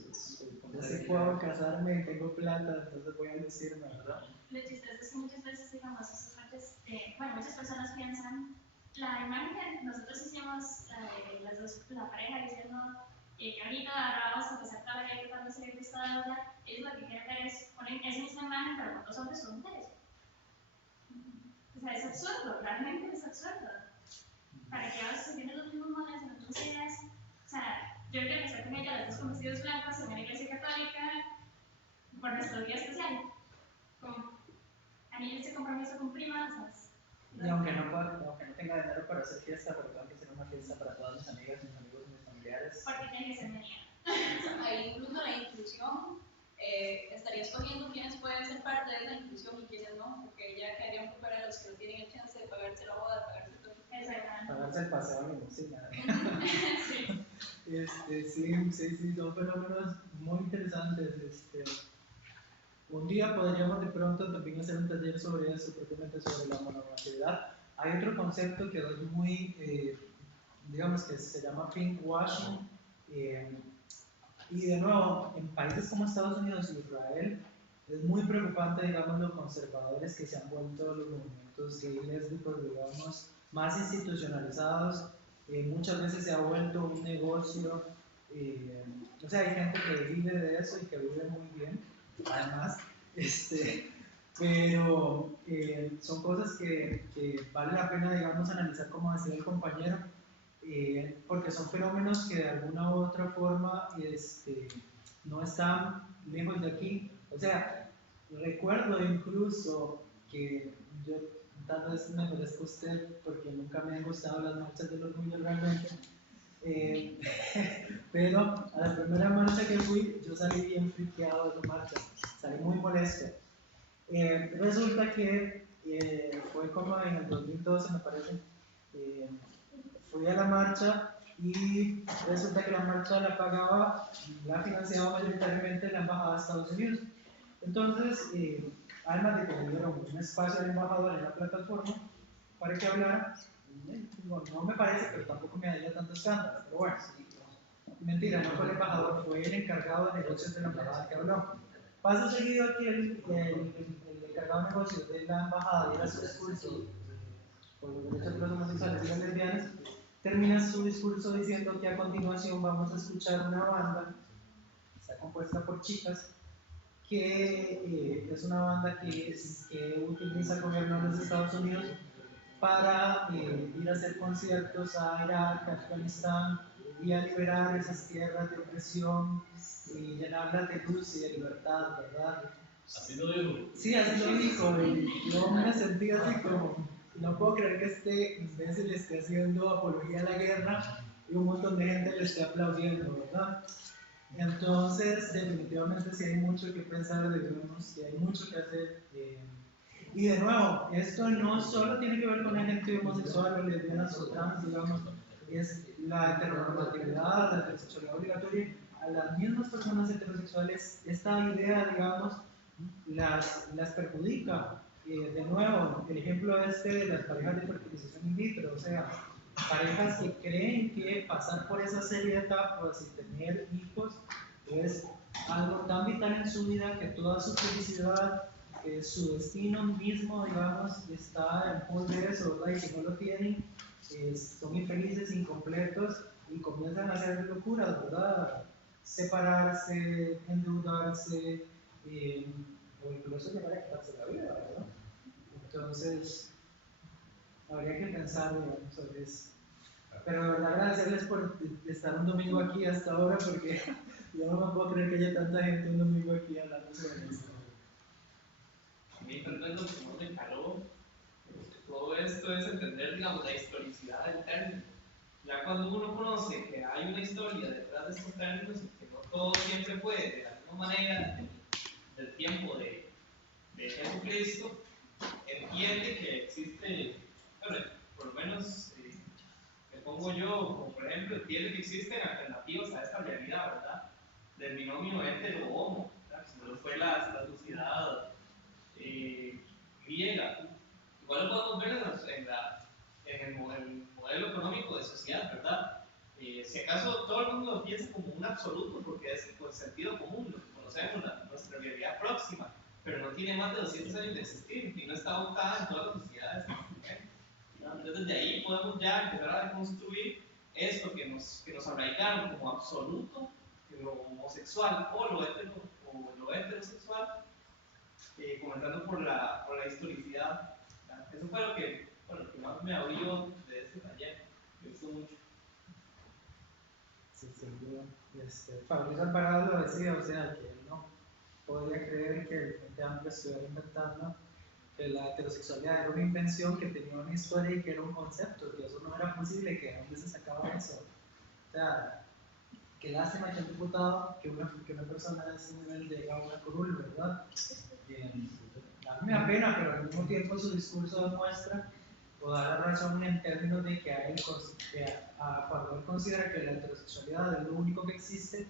sí puedo casarme y tengo plata, entonces voy a lucirme, ¿verdad? Lo chistoso es que muchas veces, digamos, esas partes, bueno, muchas personas piensan, la imagen que nosotros hicimos, las dos, la pareja diciendo que ahorita vamos a empezar toda la vida cuando se ve esta deuda, es lo que quieren ver es poner esa misma imagen, pero con dos hombres o mujeres. O sea, es absurdo, realmente es absurdo. Para que ahora se tienen los mismos modelos en otras ideas, o sea, yo quiero casar con ella, las dos con vestidos blancos, en una iglesia católica, por nuestro día especial. Como, anillos de compromiso con primas. Y aunque no tenga dinero para hacer fiesta, pero tengo que hacer una fiesta para todas mis amigas, mis amigos y mis familiares. Porque tiene que ser menina. Ahí incluso la inclusión, estaría escogiendo quiénes pueden ser parte de esa inclusión y quiénes no, porque ya quedaría un poco para los que no tienen el chance de pagarse la boda, pagarse todo. Exactamente. Pagarse el paseo a limusina. Sí. Sí, son fenómenos muy interesantes. Un día podríamos de pronto también hacer un taller sobre eso, propiamente sobre la monorracialidad. Hay otro concepto que es muy, digamos que se llama pinkwashing, y de nuevo, en países como Estados Unidos y Israel, es muy preocupante, digamos, los conservadores que se han vuelto los movimientos gay y lésbicos, digamos, más institucionalizados. Muchas veces se ha vuelto un negocio, o sea, hay gente que vive de eso y que vive muy bien, además, pero son cosas que vale la pena, digamos, analizar, como decía el compañero, porque son fenómenos que de alguna u otra forma no están lejos de aquí. O sea, recuerdo incluso que yo tal vez me merezco usted porque nunca me han gustado las marchas del orgullo realmente, pero a la primera marcha que fui yo salí bien friqueado de esa marcha, salí muy molesto. Resulta que fue como en el 2012 me parece, fui a la marcha y resulta que la marcha la financiaba mayoritariamente la Embajada de Estados Unidos. Entonces, además de que me dieron un espacio al embajador en la plataforma para que hablara, no me parece, pero tampoco me daría tanto escándalo, pero bueno, mentira, no fue el embajador, fue el encargado de negocios de la embajada que habló. Paso seguido aquí el encargado de negocios de la embajada diera su discurso por los derechos de los homosexuales y las lesbianas, termina su discurso diciendo que a continuación vamos a escuchar una banda, está compuesta por chicas, que es una banda que utiliza el gobierno de los Estados Unidos para ir a hacer conciertos a Irak, a Afganistán y a liberar esas tierras de opresión y llenarlas de luz y de libertad, ¿verdad? Así lo digo. Sí, así lo dijo, y yo me sentí así como, no puedo creer que este imbécil esté haciendo apología a la guerra y un montón de gente le esté aplaudiendo, ¿verdad? Entonces, definitivamente sí hay mucho que pensar, digamos, y hay mucho que hacer. Y de nuevo, esto no solo tiene que ver con la gente homosexual o lesbianas o trans, digamos, es la heteronormatividad, la heterosexualidad obligatoria. A las mismas personas heterosexuales, esta idea, digamos, las perjudica. De nuevo, el ejemplo de las parejas de fertilización in vitro, o sea, parejas que creen que pasar por esa serie de etapas y tener hijos es algo tan vital en su vida que toda su felicidad, su destino mismo, digamos, está en pos de eso, ¿verdad? Y si no lo tienen, son infelices, incompletos y comienzan a hacer locuras, ¿verdad? Separarse, endeudarse, o incluso llegar a quitarse la vida, ¿verdad? Entonces, habría que pensar, digamos, sobre eso. Pero de verdad agradecerles por estar un domingo aquí hasta ahora, porque yo no me puedo creer que haya tanta gente un domingo aquí hablando sobre esto. A mí tal vez lo que más me caló todo esto es entender, digamos, la historicidad del término. Ya cuando uno conoce que hay una historia detrás de estos términos y que no todo siempre fue de la misma manera del tiempo de Jesucristo, entiende que existe, bueno, por lo menos me pongo yo, como por ejemplo, entiende que existen alternativas a esta realidad, ¿verdad? Del binomio hetero-homo, si no fue la sociedad griega. Igual lo podemos ver en el modelo económico de sociedad, ¿verdad? Si acaso todo el mundo lo piensa como un absoluto, porque es pues, sentido común, lo que conocemos, nuestra realidad próxima, pero no tiene más de 200 años de existir y no está adoptada en todas las sociedades. Entonces, desde ahí podemos ya empezar a construir esto que nos arraigaron como absoluto, lo homosexual o lo heterosexual, comenzando por la historicidad. Eso fue lo que más me abrió de este taller. Me gustó mucho. Sí, sin duda. Fabricio Alvarado lo decía, o sea, que él no podía creer que el Frente Amplio estuviera inventando que la heterosexualidad era una invención, que tenía una historia y que era un concepto, que eso no era posible, que de dónde se sacaba eso. O sea, qué lástima que un diputado, que una persona de ese nivel llegue a una curul, ¿verdad? A mí me da pena, pero al mismo tiempo su discurso demuestra o da la razón en términos de que, cuando él considera que la heterosexualidad es lo único que existe,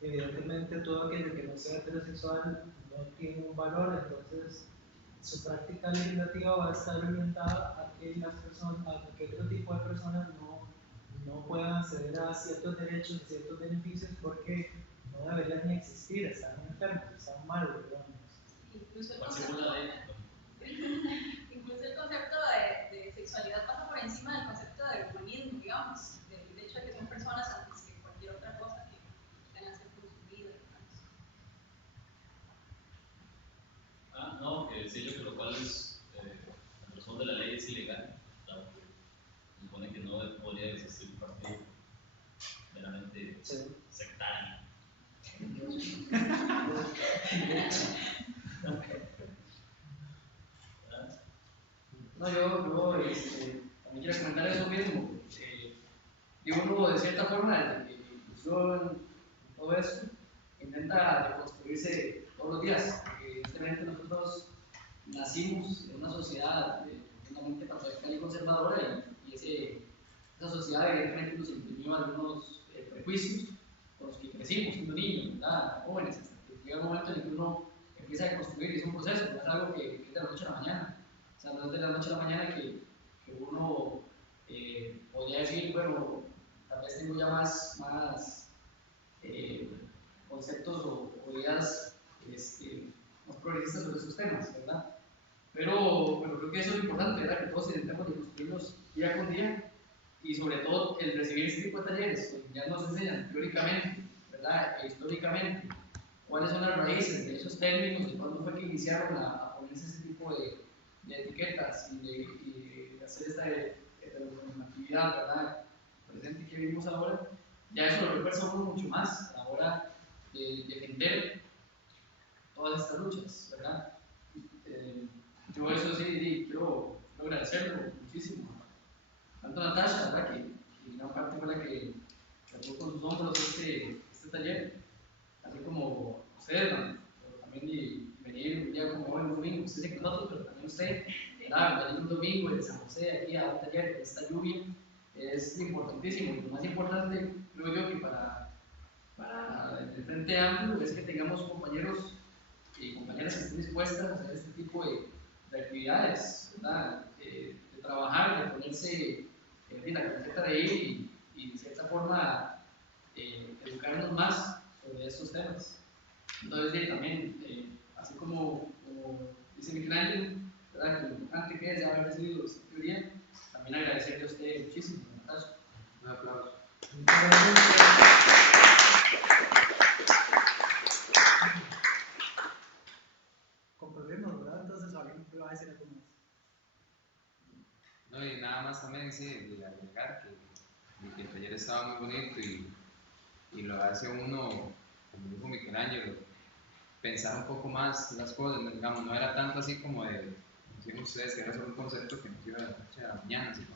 evidentemente todo aquello que no sea heterosexual no tiene un valor, entonces su práctica legislativa va a estar orientada a que las personas, a que otro tipo de personas no puedan acceder a ciertos derechos y ciertos beneficios porque no deberían ni existir, están enfermos, están mal, digamos. Incluso el ¿Cuál concepto, segunda ley? incluso el concepto de sexualidad pasa por encima del concepto de humanismo, digamos, del hecho de que son personas antes que cualquier otra cosa que quieran hacer por su vida, digamos. No, que decía yo que lo cual es, la razón de la ley es ilegal, claro, que supone que no podría existir un partido meramente sectario. No, yo también quiero comentar eso mismo. Y uno, de cierta forma, desde que inclusión, todo eso, intenta reconstruirse todos los días. Porque evidentemente nosotros nacimos en una sociedad profundamente patriarcal y conservadora, y esa sociedad evidentemente nos imprimió algunos prejuicios con los que crecimos siendo niños, ¿verdad? Jóvenes, hasta que llega un momento en el que uno empieza a construir, y es un proceso, no es algo que es de la noche a la mañana. O sea, no es de la noche a la mañana que uno podría decir, bueno, tal vez tengo ya más conceptos o ideas más progresistas sobre esos temas, ¿verdad? Pero creo que eso es lo importante, ¿verdad? Que todos intentemos de construirlos día con día, y sobre todo el recibir este tipo de talleres, que ya nos enseñan teóricamente, ¿verdad? E históricamente, cuáles son las raíces de esos términos y cuándo fue que iniciaron a ponerse ese tipo de etiquetas y de hacer esta heteronormatividad, ¿verdad? Presente que vivimos ahora, ya eso lo refuerza uno mucho más a la hora de defender todas estas luchas, ¿verdad? Yo eso sí quiero agradecerlo muchísimo, tanto a Natasha, ¿verdad? Que en gran parte fue la que cargó con sus hombros este taller, así como ustedes, ¿no? Pero también y venir un día como hoy, un domingo, usted se con nosotros, pero también usted, ¿verdad? Venir un domingo de San José aquí a un taller con esta lluvia es importantísimo. Y lo más importante, creo yo, que para el Frente Amplio es que tengamos compañeros y compañeras que estén dispuestas a hacer este tipo de actividades, ¿verdad? De trabajar, de ponerse en la camiseta de ir y de cierta forma educarnos más sobre estos temas. Entonces, también, así como dice Michelangelo, ¿verdad? Que lo importante que es ya haber recibido esta teoría, también agradecerle a usted muchísimo, Natasha. Un aplauso. Concluimos, ¿verdad? Entonces, alguien va a decir algo más. No, y nada más también, sí, de agregar que el taller estaba muy bonito y lo hace uno, como dijo Michelangelo, pensar un poco más las cosas, digamos, no era tanto así como de, como decían ustedes, que era solo un concepto que nos iba de la noche a la mañana, sino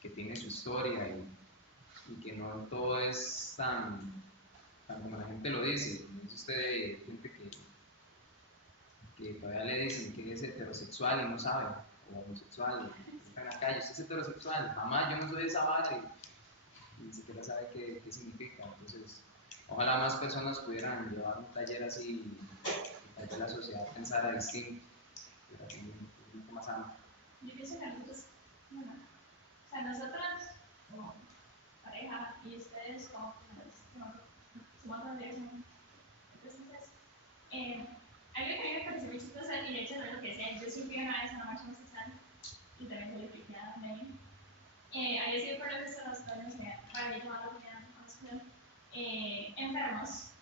que tiene su historia y que no todo es tan como la gente lo dice. Como dice usted, gente que todavía le dicen que es heterosexual y no sabe, o homosexual, y está en la calle, usted es heterosexual, mamá, yo no soy de esa vara, y ni siquiera sabe qué significa. Entonces, ojalá más personas pudieran llevar un taller así y tal vez la sociedad pensara distinto, pero mucho más amplio. Yo pienso que nosotros, bueno, o sea, nosotras como pareja y ustedes como somos la dirección. Entonces, algo que a mí me pareció muy chistoso y de hecho es lo que decía, yo sí fui una vez a una marcha homosexual y también fui cristiana de ahí. Había sido por lo que se los jóvenes había tomado la opinión homosexual enfermos.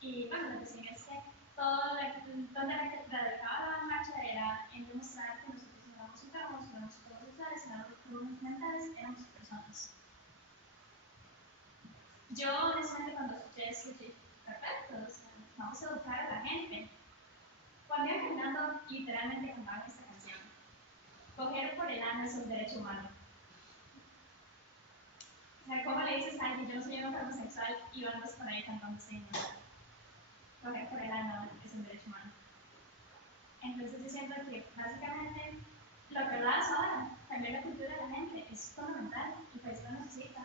Y bueno, lo que sí es que donde radicaba la marcha era en demostrar que nosotros no éramos enfermos, no éramos homosexuales, no éramos problemas mentales, éramos personas. Yo honestamente cuando escuché eso dije, perfecto, o sea, vamos a educar a la gente. Cuando iba caminando, literalmente cantaban esta canción. Coger por el ano es un derecho humano. O sea, ¿cómo le dices a alguien, yo no soy un enfermo sexual y andas por ahí cantando ese himno? Coger por el ano es un derecho humano. Entonces yo siento que básicamente lo que hablabas ahora, cambiar la cultura de la gente, es fundamental, el país lo necesita.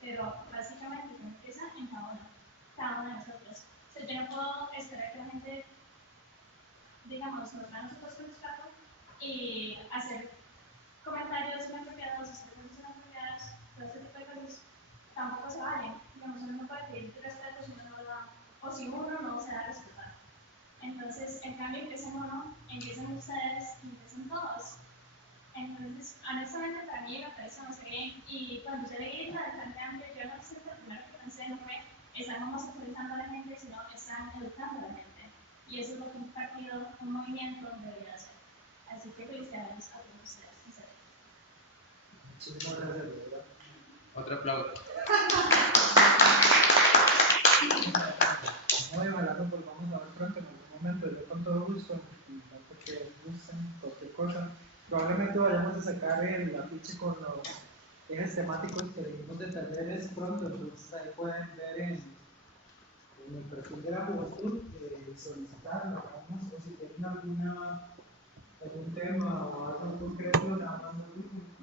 Pero básicamente se empieza en cada uno de nosotros. O sea, yo no puedo esperar que la gente, digamos, nos vea a nosotros con los carros y hacer comentarios inapropiados, hacer cosas inapropiadas, todo ese tipo de cosas tampoco se valen. Digamos, uno no puede pedir respeto si uno no lo da, o si uno no se da a respetar. Entonces, el cambio empieza en uno, empiezan ustedes y empiezan todos. Entonces, honestamente, para mí me parece más bien. Y cuando yo leí la del Frente Amplio, yo no sé, lo primero que pensé no fue, están homosexualizando a la gente, sino están educando a la gente. Y eso es lo que un partido, un movimiento debería hacer. Así que felicidades a todos ustedes. Muchísimas gracias, de verdad. Otro aplauso. Muy hablando, pues vamos a ver pronto en algún momento, yo con todo gusto, y tanto que gusten, cualquier cosa. Probablemente vayamos a sacar el afiche con los ejes temáticos que dijimos de talleres pronto, entonces ahí pueden ver en el perfil de la juventud, solicitarlo, o si tienen algún tema o algo en concreto, nada más nos dicen.